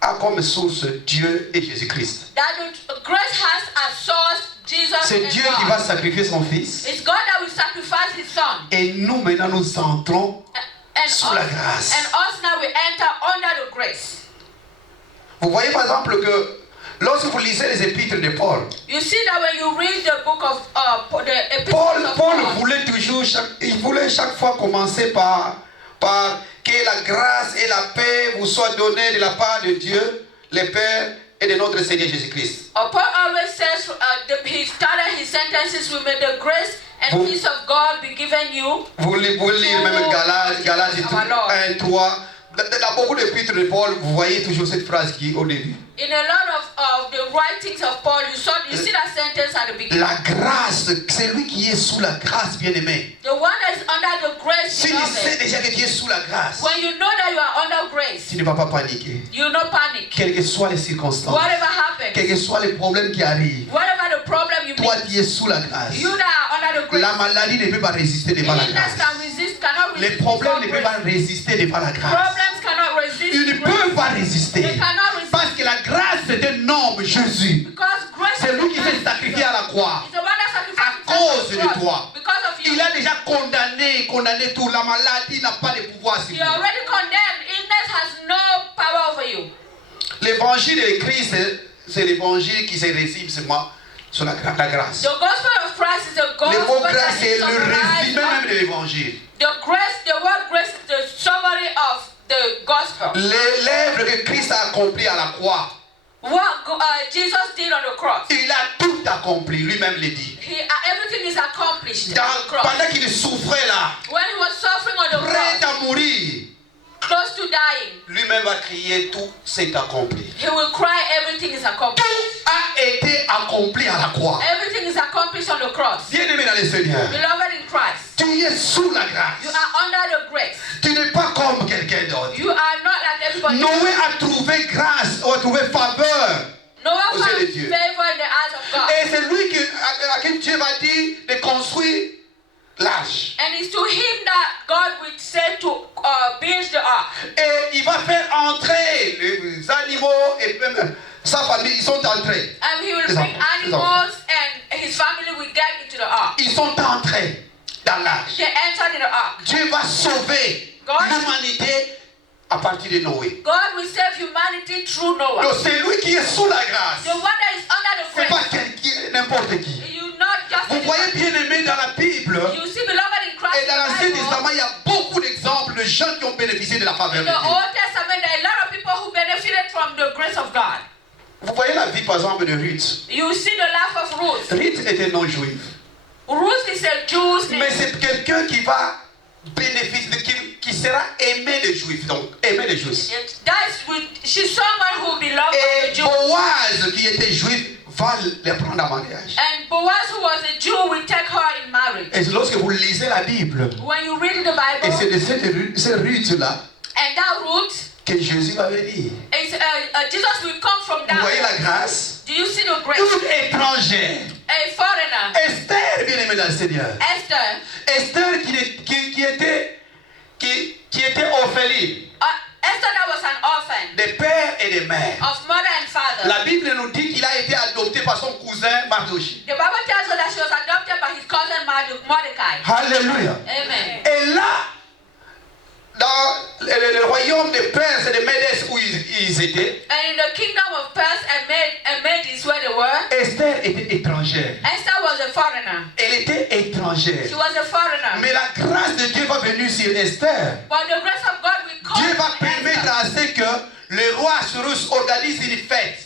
a comme source Dieu et Jésus-Christ. that the grace has as source Jesus C'est and Dieu qui va God. sacrifier son Fils. It's God that will sacrifice His Son. Et nous maintenant nous entrons And sous la grâce. us now we enter under the grace. Vous voyez par exemple que lorsque vous lisez les épîtres de Paul, You see that when you read the book of the epistles of Paul Paul, voulait toujours, il voulait chaque fois commencer par que la grâce et la paix vous soient données de la part de Dieu, le Père et de notre Seigneur Jésus-Christ. Paul always says he started his sentences with may the grace and peace of God be given you. Vous lire même Galates Our Lord. 1, 3. Dans beaucoup d'épîtres de Paul, vous voyez toujours cette phrase qui est au début. In a lot of the writings of Paul, you see that sentence at the beginning. La grâce, c'est lui qui est sous la grâce, bien-aimé. The one that is under the grace, Si tu sais beloved, déjà que tu es sous la grâce, when you know that you are under grace, tu ne vas pas paniquer. you no panic. Quelles que soient les circonstances, Whatever happens, quels que soient les problèmes qui arrivent, whatever the problem you toi meet, tu es sous la grâce. you that are under the grace, La maladie ne peut pas résister devant la illness grâce. cannot Les resist problèmes ne before peuvent pas grace. résister devant la grâce. Problems cannot resist Ils ne grace. peuvent pas résister. They cannot resist Parce que la grâce c'est un homme, Jésus. because grace C'est lui qui s'est sacrifié à la croix. is the one that sacrificed À cause de himself on the toi. cross. Because of you. Il a déjà condamné tout. La maladie n'a pas de pouvoir sur You're vous. already condemned. Illness has no power over you. L'évangile de Christ, c'est l'évangile qui se résume sur la grâce. The gospel of Christ is a Le gospel mot that grâce est is le résumé summarized. même de l'évangile. The word grace is the summary of the gospel. L'œuvre que Christ a accompli à la croix, What Jesus did on the cross. il a tout accompli, lui-même le dit. Everything is accomplished on the cross. Pendant qu'il souffrait là, When he was suffering on the prêt cross, à mourir, close to dying, lui-même va crier tout s'est accompli. he will cry, everything is accomplished. Tout a été accompli à la croix. Everything is accomplished on the cross. Bien-aimé dans le Seigneur, Beloved in Christ, tu es sous la you grâce. are under the grace. Tu n'es pas comme quelqu'un d'autre. You are not like everybody. Noé a trouvé grâce, a trouvé faveur. Noah aux found yeux de Dieu. favor in the eyes of God. Et c'est lui à qui Dieu va dire de construire l'arche. And it's to him that God will say to build the ark. Et il va faire entrer les animaux et même sa famille, ils sont entrés. And he will Les bring enfants, les animals and his family will get into the ark. Ils sont entrés dans l'arche. They entered in the ark. Dieu va sauver God- l'humanité à partir de Noé. God will save humanity through Noah. Donc c'est lui qui est sous la grâce. The one that is under the C'est pas grace. n'importe qui. You not just Vous voyez bien aimé dans la Bible you see, beloved in Christ. et dans l'Ancien Testament, il y a beaucoup d'exemples de gens qui ont bénéficié de la faveur In de the Dieu. Old Testament, there are a lot of people who benefited from the grace of God. Vous voyez la vie par exemple de Ruth. You see the life of Ruth. Ruth était non juive. Ruth is a Jew's name. Mais c'est quelqu'un qui va bénéficier, qui sera aimé des Juifs. Donc, aimé des Juifs. She's someone who belongs to the Et Jew. Boaz, qui était juif, va les prendre en mariage. And Boaz, who was a Jew, will take her in marriage. Et lorsque vous lisez la Bible, When you read the et Bible, c'est de cette Ruth-là and that Ruth, que Jésus va venir. Jesus will come from Vous that. voyez la grâce? Do you see the grace? Une étrangère. A foreigner, Esther, bien aimée dans le Seigneur. Esther. Esther qui était orpheline Esther that was an orphan de père et de mère. of mother and father. La Bible nous dit qu'il a été adopté par son cousin Mardochée. The Bible tells us that she was adopted by his cousin Mordecai. Alléluia. Amen. Et là, dans le royaume de Perse et de Médès où ils étaient, And in the kingdom of Persia and Medes where they were, Esther était étrangère. Esther was a foreigner. Elle était étrangère. She was a foreigner. Mais la grâce de Dieu va venir sur Esther. But the grace of God will come. Dieu va on permettre Esther. à ce que le roi Cyrus organise une fête.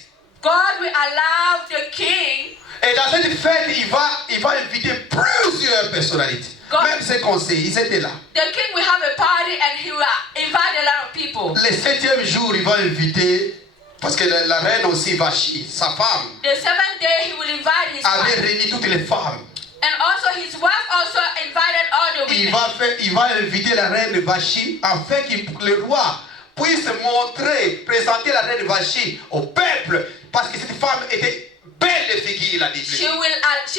God will allow the king. Et dans cette fête, il va inviter plusieurs personnalités. God- Même ses conseillers, ils étaient là. The king will have a party and he will invite a lot of people. Le 7e jour, il va inviter, parce que la reine aussi, Vachi, sa femme, The 7th day he will invite his avait wife. réuni toutes les femmes. And also his wife also invited all the women. Il va inviter la reine Vachi afin que le roi puisse montrer, présenter la reine Vachi au peuple, parce que cette femme était belle de figure, la Bible. She will ask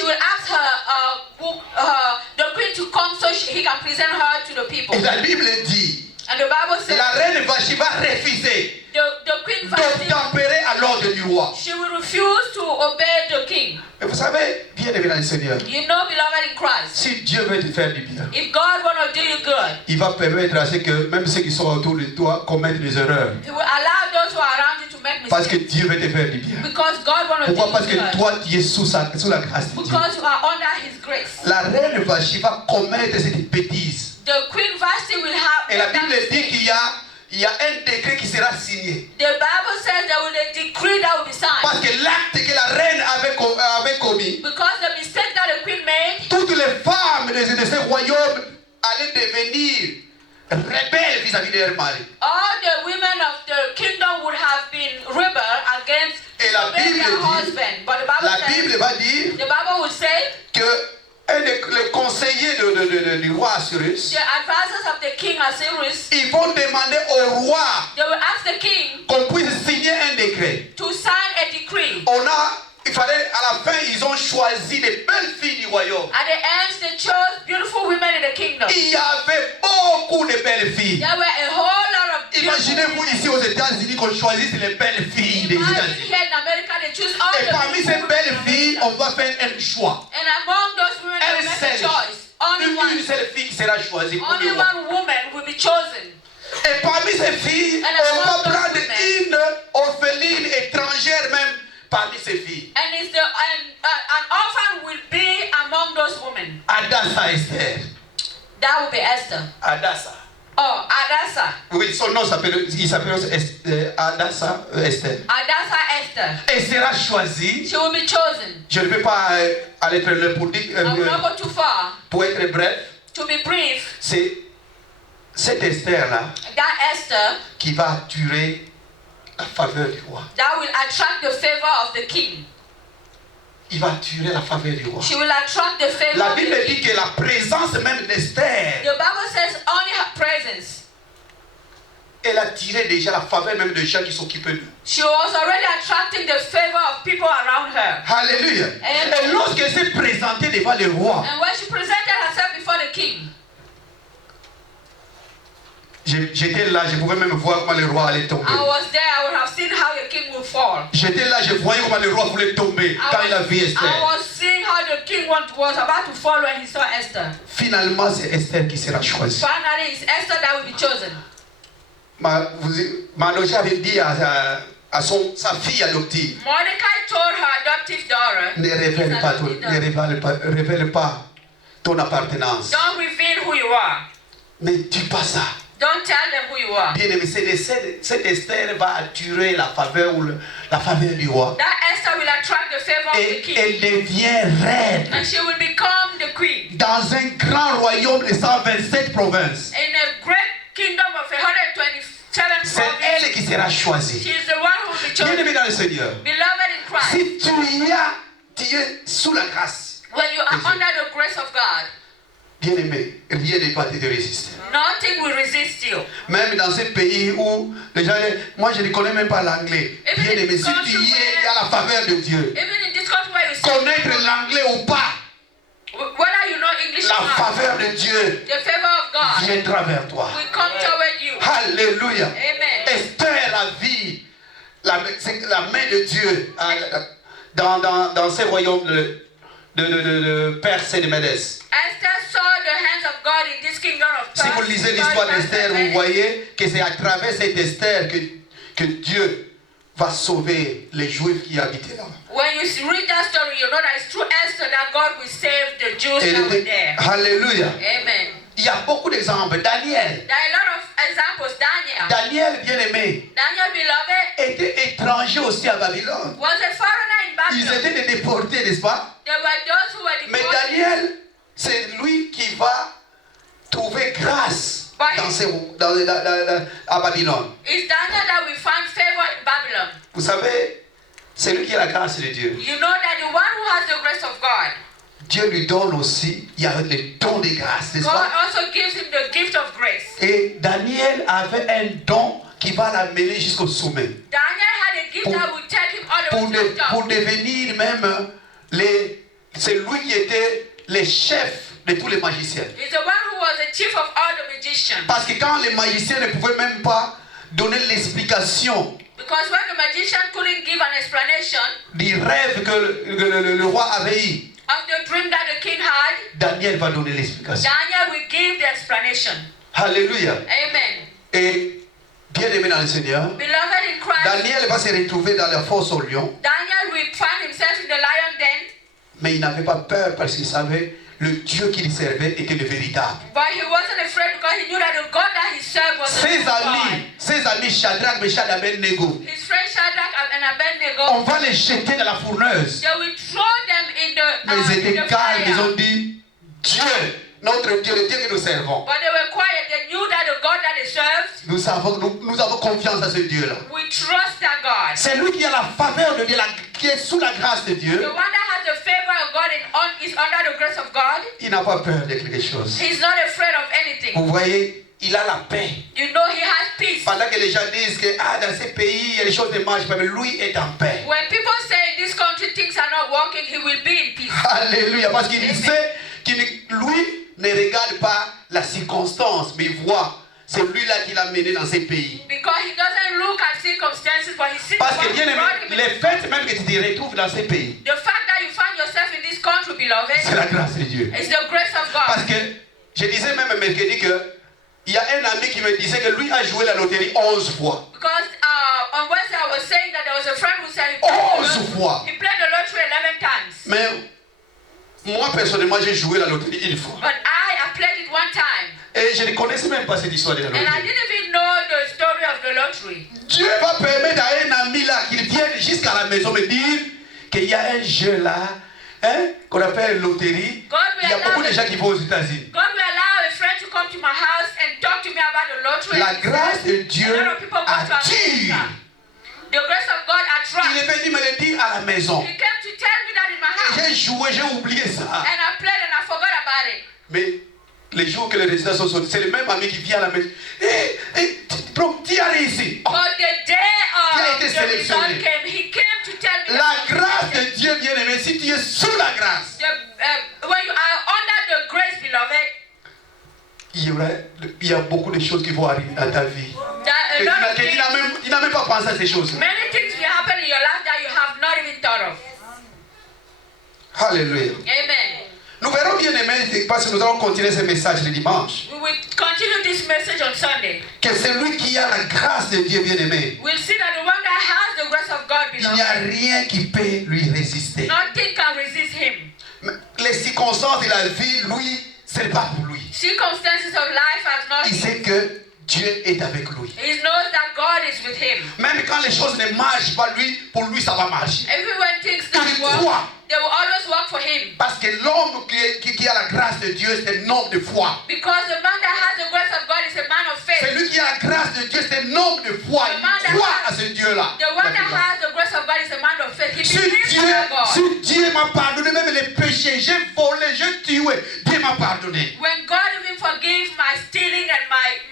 the queen to come so he can present her to the people. Et la Bible dit, And the Bible says la reine Vachi va refuser the queen Vashti, d'obtempérer à l'ordre du roi. she will refuse to obey the king. Et vous savez, bien aimé dans le Seigneur, You know, beloved in Christ, si Dieu veut te faire du bien, if God want to do you good, il va permettre à ce que même ceux qui sont autour de toi commettent des erreurs. he will allow those who are around you to make Parce que mistakes. Dieu veut te faire du bien. Because God want to Pourquoi? do Parce you que good. toi, tu es sous la grâce de Dieu. Because you are under his grace. La reine Vachi va commettre cette bêtise. The queen Vashti will have. Et la Bible dit qu'il y a un décret qui sera signé. The Bible says there will be a decree that will be signed. Parce que l'acte que la reine avait commis, Because the mistake that the queen made, toutes les femmes de ce royaume allaient devenir rebelles vis-à-vis de leur mari. all the women of the kingdom would have been rebel against Et la obeying their Bible dit- husband. But the Bible La says, Bible va dire the Bible will say, que les conseillers du roi Assyrus, the advisors of the king Assyrius, ils vont demander au roi they will ask the king qu'on puisse signer un décret. to sign a decree. Il fallait, à la fin, ils ont choisi les belles filles du royaume. At the end, they chose beautiful women in the kingdom. Il y avait beaucoup de belles filles. There were a whole lot of beautiful Imaginez-vous women. ici aux États-Unis qu'on choisisse les belles filles des Imagine États-Unis. here in America, they choose all Et the parmi ces beautiful belles women. filles, on va faire un choix. And among those women, they Elle make a seule. choice. Only Une one. seule fille qui sera choisie pour Only le roi. one woman will be chosen. Et parmi ces filles, And on va among those prendre women- une orpheline étrangère même parmi ces filles. And an orphan will be among those women. Adassa Esther. That will be Esther. Adassa. Oh, Adassa. Oui, son nom s'appelle Adassa Esther. Adassa Esther. Elle sera choisie. She will be chosen. Je ne vais pas aller très loin pour dire, I will not go too far. pour être bref, To be brief, c'est cette Esther-là that Esther, qui va attirer la faveur du roi. that will attract the favor of the king. Il va attirer la faveur du roi. She will attract the favor La of the Bible king. dit que la présence même d'Esther, The Bible says only her presence. elle attirait déjà la faveur même des gens qui s'occupaient d'eux. She was already attracting the favor of people around her. Alléluia. Et lorsqu'elle s'est présentée devant le roi, And when she presented herself before the king, j'étais là, je pouvais même voir comment le roi allait tomber. I was there. I would have seen how the king would fall. J'étais là, je voyais comment le roi voulait tomber quand il a vu I Esther. was seeing how the king was about to fall when he saw Esther. Finalement, c'est Esther qui sera choisie. Finally, it's Esther that will be chosen. Mardochée avait dit à sa fille adoptive, Mordecai told her adoptive daughter, ne révèle pas ton appartenance. don't reveal who you are. Ne dis pas ça. Don't tell them who you are. Bien aimé, cette Esther va attirer la faveur du roi. That Esther will attract the favor of the Et king. elle devient reine And she will become the queen. dans un grand royaume de 127 provinces. In a great kingdom of 127 C'est provinces, elle qui sera choisie. she is the one who will be Bien chosen. aimé dans le Seigneur, Beloved in Christ, si tu es sous la grâce, when you are under the grace of God, bien aimé, rien ne va te résister. nothing will resist you. Même dans ces pays où les gens, moi je ne connais même pas l'anglais. Bien aimé, si tu y es, il y a la faveur de Dieu. Even in this country where you see, Connaître l'anglais ou pas, whether you know English la or not, faveur de Dieu the favor of God viendra vers toi. will come toward you. Alléluia. Amen. Esther a vu la main de Dieu dans ces royaumes de Perse et de Médès. Esther saw the hands of God in this kingdom of Si vous lisez l'histoire d'Esther, vous voyez que c'est à travers cette Esther que Dieu va sauver les Juifs qui habitaient là. When you read that story, you know that it's through Esther that God will save the Jews that were there. Alléluia. Amen. Il y a beaucoup d'exemples. Daniel. There are a lot of examples. Daniel, bien aimé, Daniel, beloved, était étranger aussi à Babylone. was a foreigner in Ils Babylon. étaient des déportés, n'est-ce pas? There were those who were Mais deported. Daniel, c'est lui qui va trouver grâce But à Babylone. It's Daniel that we find favor in Babylon. Vous savez, c'est lui qui a la grâce de Dieu. You know that the one who has the grace of God, Dieu lui donne aussi, il y a le don de grâce, n'est-ce God pas? also gives him the gift of grace. Et Daniel avait un don qui va l'amener jusqu'au sommet. Daniel had a gift that would take him all the way to the Pour top. devenir même c'est lui qui était le chef de tous les magiciens. He's the one who was the chief of all the magicians. Parce que quand les magiciens ne pouvaient même pas donner l'explication Because when the magician couldn't give an explanation du rêve que le roi avait eu, of the dream that the king had, Daniel va donner l'explication. Daniel will give the explanation. Alléluia. Amen. Et bien aimé dans le Seigneur, Beloved in Christ, Daniel va se retrouver dans la fosse au lion, Daniel will find himself in the lion den, mais il n'avait pas peur parce qu'il savait le Dieu qu'il servait était le véritable. but he wasn't afraid because he knew that the God that he served was the true Ses amis Shadrach, Meshach et Abednego, God. His friend Shadrach and Abednego, on va les jeter dans la fourneuse. they will throw them in Mais ils the étaient calmes, ils fire. ont dit, Dieu, notre Dieu, le Dieu que nous servons. But they were quiet. They knew that the God that they served, Nous avons confiance à ce Dieu-là. we trust that God. C'est lui qui a la faveur de Dieu, qui est sous la grâce de The Dieu. one that has the favor of God is under the grace of God. Il n'a pas peur de quelque chose. He's not afraid of anything. Vous voyez, il a la paix. You know he has peace. Pendant que les gens disent que dans ces pays, il y a des choses ne marchent pas, mais lui est en paix. When people say in this country things are not working, he will be in peace. Alléluia, parce qu'il Amen. sait que lui ne regarde pas la circonstance, mais il voit celui-là qui l'a mené dans ces pays. Because he doesn't look at circumstances, but he sees Parce que what bien aimé, brought him in. le fait même que tu te retrouves dans ces pays, The fact that you find yourself in this country, c'est beloved, la grâce de Dieu. is the grace of God. Parce que je disais même mercredi que il y a un ami qui me disait que lui a joué la loterie 11 fois. Because on Wednesday I was saying that there was a friend who said 11 fois. he played the lottery 11 times. Mais moi personnellement j'ai joué la loterie une fois. But I played it one time. Et je ne connaissais même pas cette histoire de la And I loterie. didn't even know the story of the lottery. Dieu va permettre à un ami là qu'il vienne jusqu'à la maison me dire qu'il y a un jeu là, qu'on appelle loterie. Il y a beaucoup de gens qui vont aux États-Unis. God will allow a friend to come to my house and talk to me about the lottery. La grâce de Dieu A lot of people go to attire. America. The grace of God attracts. Il est venu me le dire à la maison. He came to tell me that in my house. J'ai joué, j'ai oublié ça. And I played and I forgot about it. Mais les jours que les résultats sont sortis, c'est le même ami qui vient à la maison. Bro, tu as réussi. Oh, But the day Qui a of été the result sélectionné. came, he came to tell me la that grâce de Dieu, bien aimé, si tu es sous la grâce, when you are under the grace, beloved, il y a beaucoup de choses qui vont arriver à ta vie. that a lot of Tu things, n'as même pas pensé à ces choses. many things will happen in your life that you have not even thought of. Alléluia. Amen. Nous verrons bien aimé, parce que nous allons continuer ce message le dimanche, We will continue this message on Sunday. que celui qui a la grâce de Dieu, bien aimé, We'll see that the one that has the grace of God, il n'y a beloved, rien qui peut lui résister. nothing can resist him. Les circonstances de la vie, lui, c'est pas pour lui. Circumstances of life have not. Il sait que Dieu est avec lui. He knows that God is with him. Même quand les choses ne marchent pas, pour lui, ça va marcher. Even when things don't Il work, croit. they will always work for him. Parce que l'homme qui a la grâce de Dieu, c'est un homme de foi. Because the man that has the grace of God is a man of faith. Celui qui a la grâce de Dieu, c'est un homme de foi. Il croit à ce Dieu-là. The one that has the grace of God is a man of faith. He Si believes in God. Dieu m'a pardonné, même les péchés, j'ai volé, j'ai tué, Dieu m'a pardonné. When God even forgives my stealing and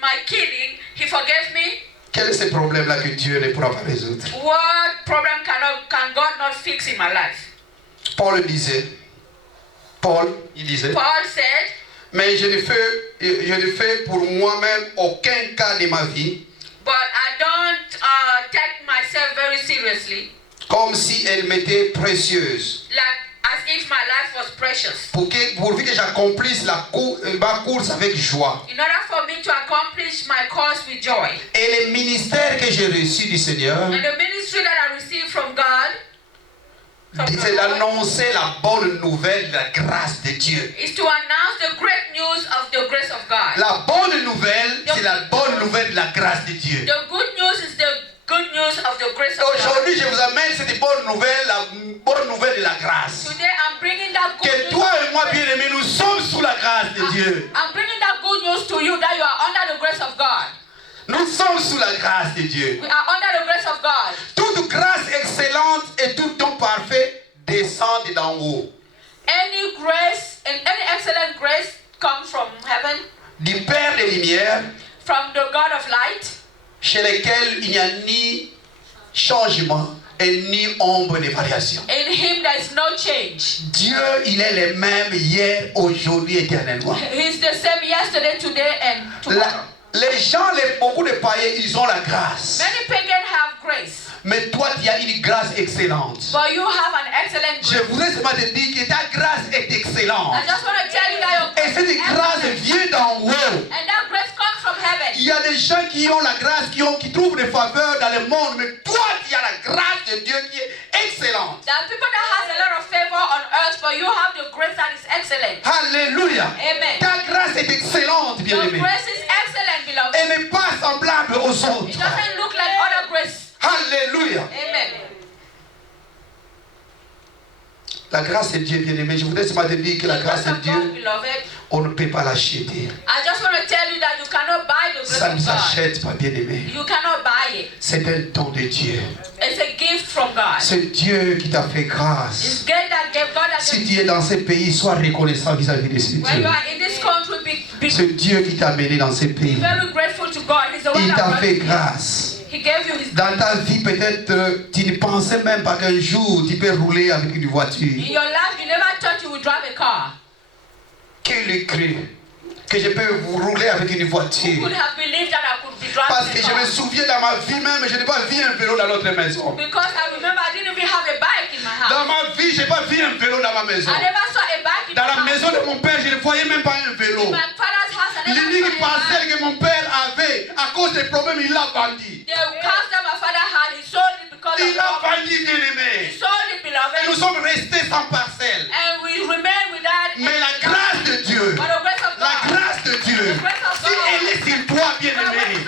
my killing, He forgave me. Quel est ce problème-là que Dieu ne pourra pas résoudre? What problem can God not fix in my life? Paul disait, il disait, Paul said, mais je ne fais pour moi-même aucun cas de ma vie, but I don't take myself very seriously, comme si elle m'était précieuse, like as if my life was precious. pourvu que j'accomplisse ma course avec joie. In order for me to accomplish my course with joy. Et le ministère que j'ai reçu du Seigneur, And the ministry that I received from God, c'est d'annoncer la bonne nouvelle de la grâce de Dieu. is to announce the great news of the grace of God. La bonne nouvelle, c'est la bonne nouvelle de la grâce de Dieu. The good news is the good news of the grace of God. Aujourd'hui, je vous amène cette bonne nouvelle, la bonne nouvelle de la grâce. Today I'm bringing that good Que news. toi et moi, bien-aimés, nous sommes sous la grâce de Dieu. I'm bringing that good news to you that you are under the grace of grâce de Dieu. We are under the grace of God. Toute grâce excellente et tout don parfait descendent d'en haut. Any grace and any excellent grace comes from heaven, Du Père des Lumières, from the God of light, chez lequel il n'y a ni changement et ni ombre de variation. in him there is no change. Dieu, il est le même hier, aujourd'hui, éternellement. He's the same yesterday, today, and tomorrow. Les gens, beaucoup de païens, ils ont la grâce. Many pagans have grace, Mais toi, tu as une grâce excellente. but you have an excellent Je grace. voudrais seulement te dire que ta grâce est excellente. I just want to tell you that your Et grace is cette grâce excellent. vient d'en haut. And that grace comes from heaven. Il y a des gens qui ont la grâce, qui trouvent des faveurs dans le monde. Mais toi, tu as la grâce de Dieu qui est excellente. There are people that has a lot of favor on earth, but you have the grace that is excellent. Alléluia. Amen. Ta grâce est excellente, Your bien-aimé. grace is excellent, beloved. Elle n'est pas semblable aux It autres. doesn't look like other grace. Alléluia. Amen. La grâce de Dieu, bien-aimé. Je voudrais seulement te dire que la The grâce grace de of God, Dieu, beloved. on ne peut pas l'acheter. I just want to tell you that you cannot buy the grace Ça ne of God. s'achète pas, bien-aimé. You cannot buy it. C'est un don de Dieu. It's a gift from God. C'est Dieu qui t'a fait grâce. It's God that gave God that Si gave. tu es dans ce pays, sois reconnaissant vis-à-vis de ce When Dieu. you are in this country, be C'est Dieu qui t'a amené dans ce pays. very grateful to God. He's the one Il that t'a brought fait you. grâce. He gave you His. Dans ta vie, peut-être, tu ne pensais même pas qu'un jour, tu peux rouler avec une voiture. In your life, you never thought you would drive a car. Quel est cru que je peux rouler avec une Who voiture? could have believed that I could be Parce que driving a je me car? souviens dans ma vie même, je n'ai pas vu un vélo dans notre maison. Because I remember I didn't even have a bike in my house. Dans ma vie, je n'ai pas vu un vélo dans ma maison. I never saw a bike in Dans my la house. maison de mon père, je ne voyais même pas un vélo. In my father's house, I never L'unique saw a parcelle bike. que mon père avait, à cause des problèmes, il l'a vendu. The house that my father had, he sold it because Il l'a of God. vendu, bien He aimé. sold it, Et nous beloved. sommes restés sans parcelle. And we remain with that. Mais la grâce de Dieu, By the grace of la God. grâce de Dieu, si elle est sur toi, bien-aimé,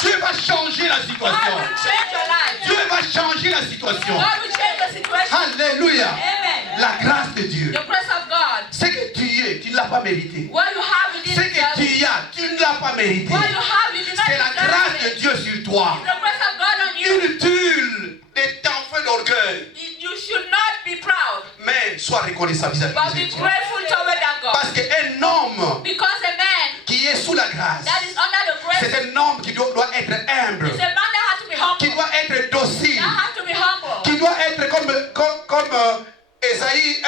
Dieu va changer la God situation. will change your life. Dieu va changer la situation. God will change the situation. Alléluia. Amen. La grâce de Dieu. The grace of God. Ce que tu es, tu ne l'as pas mérité. What you have, you Ce didn't que deserve. tu as, tu ne l'as pas mérité. What you have, you did not C'est la grâce deserve de it. Dieu sur toi. It's the grace of God on you. Inutile d'être enfant d'orgueil. You should not be proud, Mais sois reconnaissant vis-à-vis but de be Dieu. grateful toward that God. Parce qu'un homme Because a man qui est sous la grâce, that is under the grace c'est un homme qui doit être humble, is a man that has to be qui humble. doit être docile, That has to be humble. qui doit être comme Ésaïe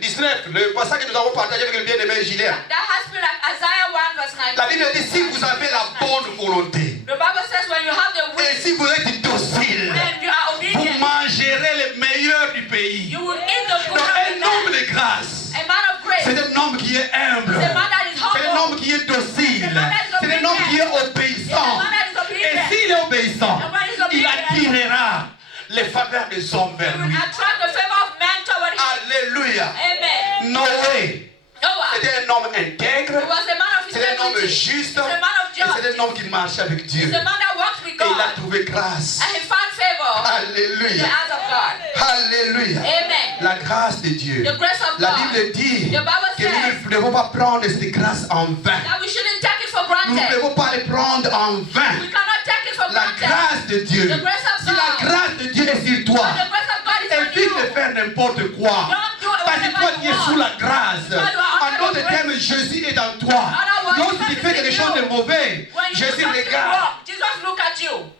19, le passage que nous avons partagé avec le bien-aimé Julien. That has to be like Isaiah 1 verse 19. La Bible dit, si vous avez la bonne volonté, The Bible says when you have the et will si vous êtes docile, and you are vous obedient, mangerez le meilleur du pays. you will eat the good Donc, of the un homme land. de grâce, A man of grace. c'est un homme qui est humble, It's a man that is c'est un humble. homme qui est docile, C'est un homme c'est un homme qui est It's a obéissant. man that is Et obedient. s'il est obéissant, The man is il obedient. attirera les faveurs des hommes vers You will lui. attract the favor of man toward him. Alléluia. Amen. Noé, Noah. c'était un homme intègre, He was a man of c'était un homme integrity. juste, He's a man of et c'est justice. un homme qui marchait avec Dieu. He's a man that walks with Et il a God. trouvé grâce. And he found favor in the Alléluia. eyes of God. Alléluia. Amen. La grâce de Dieu. The grace of La God. Bible dit The Bible que says nous ne devons pas prendre cette grâce en vain. that we shouldn't take it for Nous ne granted. devons pas les prendre en vain. We cannot take it for La granted. grâce de Dieu. The grace of Si la God. grâce de Dieu est sur toi, When the grace of God is on évite you, de faire n'importe quoi. don't do it Parce que toi, whatever tu you es sous want. la grâce. Because you are En under d'autres the grace. termes, Jésus est dans toi. Otherwise, Lorsque tu Jesus fais is quelque in chose you. de mauvais, When you do Jésus something regarde. wrong, Jesus look at you.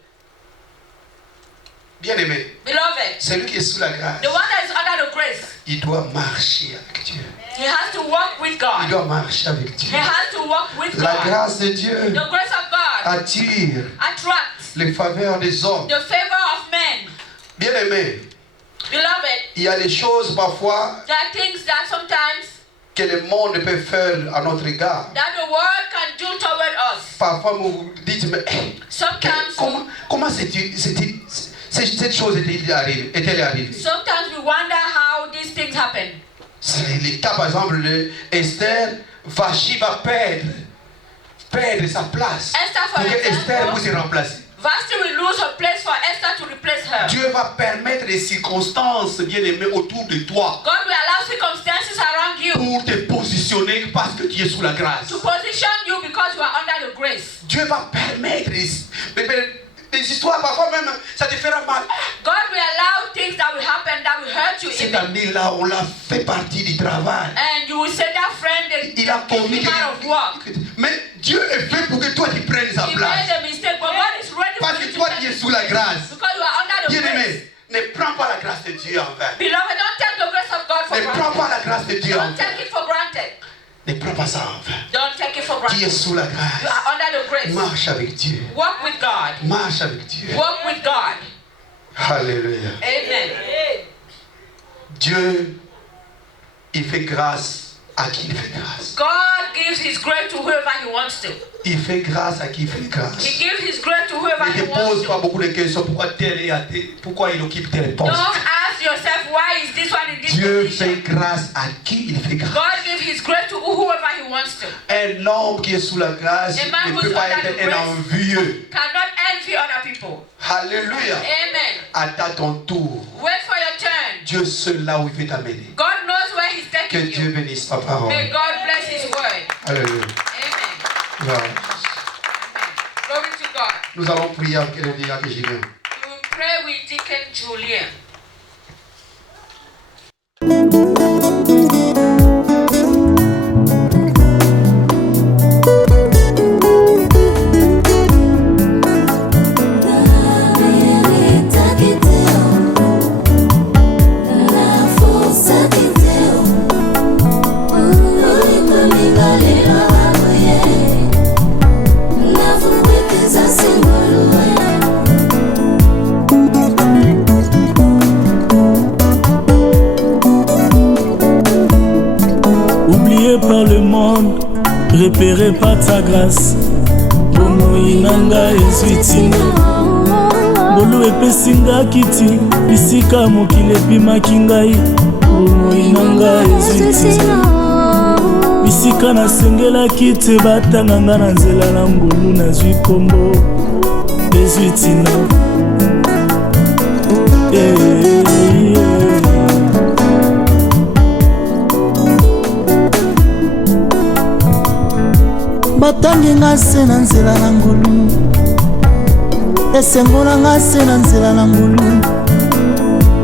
Bien-aimé, Beloved, celui qui est sous la grâce, the one that is under the grace, il doit marcher avec Dieu. he has to walk with Il God. doit marcher avec Dieu. He has to walk with La God. grâce de Dieu The grace of God attire attracts les faveurs des hommes. the favor of men. Bien-aimé, Beloved, il y a des choses parfois there are things that sometimes que le monde peut faire à notre égard. that the world can do toward us. Parfois, vous vous dites, mais Sometimes, comment cette chose est-elle arrivée? sometimes we wonder how these things happen. C'est le cas, par exemple, de Esther. Vachi va perdre sa place. Esther, for Pour que Esther example, puisse remplacer. Vashti will lose her place for Esther to replace her. Dieu va permettre des circonstances, bien-aimées, autour de toi God will allow circumstances around you pour te positionner parce que tu es sous la grâce. to position you because you are under the grace. grace. Dieu va permettre des histoires, parfois même, ça te fera mal. God will allow things that will happen that will hurt you. Cet ami-là, on l'a fait partie du travail. And you will say that friend that Il a commis out of work. Mais Dieu est fait pour que toi tu prennes sa He place. made a mistake, but God is ready Parce for you que to toi take tu es it. sous la grâce. Because you are under the grace. Bien-aimé, ne prends pas la grâce de Dieu en vain. Beloved, don't take the grace of God for Ne prends granted. pas la grâce de Dieu en Don't vain. take it for granted. Ne prends pas ça en vain. Don't take it for Tu es granted. sous la You grâce. are under the grace. Marche avec Dieu. Walk with God. Marche avec Dieu. Walk with God. Alléluia. Amen. Dieu, il fait grâce à qui il fait grâce. God gives His grace to whoever He wants to. Il fait grâce à qui il fait grâce. He gives His grace to whoever Ne He te wants pose pas to. beaucoup de questions. Pourquoi tel et tel, pourquoi il occupe tel poste. Don't ask yourself why is this one in this Dieu fait position. grâce à qui il fait grâce. God gives His grace to whoever He wants to. Un homme qui est sous la grâce A man ne who's peut pas under être the un grace envieux. Cannot envy other people. Alléluia. Amen. Attends ton tour. Wait for your turn. Dieu seul là où il veut t'amener. God knows where He's Que taking Dieu you. bénisse ta parole. May God bless His word. Alléluia. Amen. Voilà. Amen. Glory to God. Nous allons prier avec le diacre Julien. We will pray with Deacon Julien. Oublié par le monde, repéré par ta grâce. Bomoi nanga ezwitino bolu epesinga kiti bisika mokili epimaki ngai. Bomoi nanga ezwitino bisika nasengelaki te batanga nga na nzela na ngolu nazwi kombo ezwitino. batangi nga se na nzela na ngolu, esengola nga se na nzela na ngolu,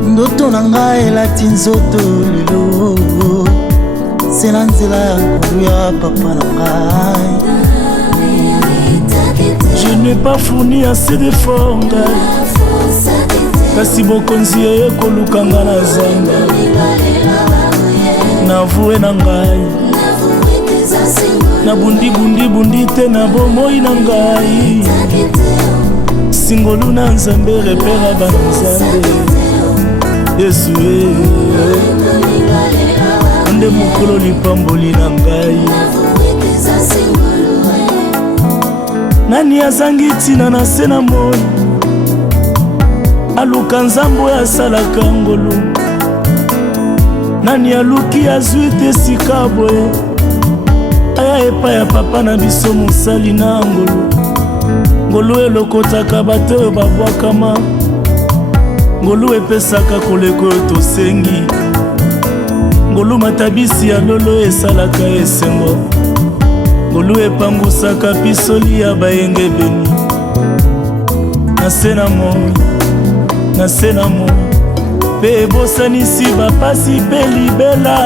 ndoto na nga elati nzoto lelo se na nzela ya ngolu ya papa na ngai. Je n'ai pas fourni assez d'efforts ngai, kasi bokonzi eye koluka nga na zamba. Navue na ngai na bundi te na bomoi na ngai. Singolu na nzambe repera bana nzambe Yesu nde mokolo lipamboli na ngai. Nani azangi ntina na se na moi, aluka nzambe oyo asalaka ngolu. Nani aluki azwi te sika boye, aya epai ya papa na biso mosali na ngolu. Ngolu elokotaka bato oyo babwakama, ngolu epesaka koleko oyo tosengi. Ngolu matabisi ya lolo esalaka esengo, ngolu epangusaka pisoli ya bayenge beni. Nase na moi, nase na moi, mpe ebosanisi bapasi mpe libela.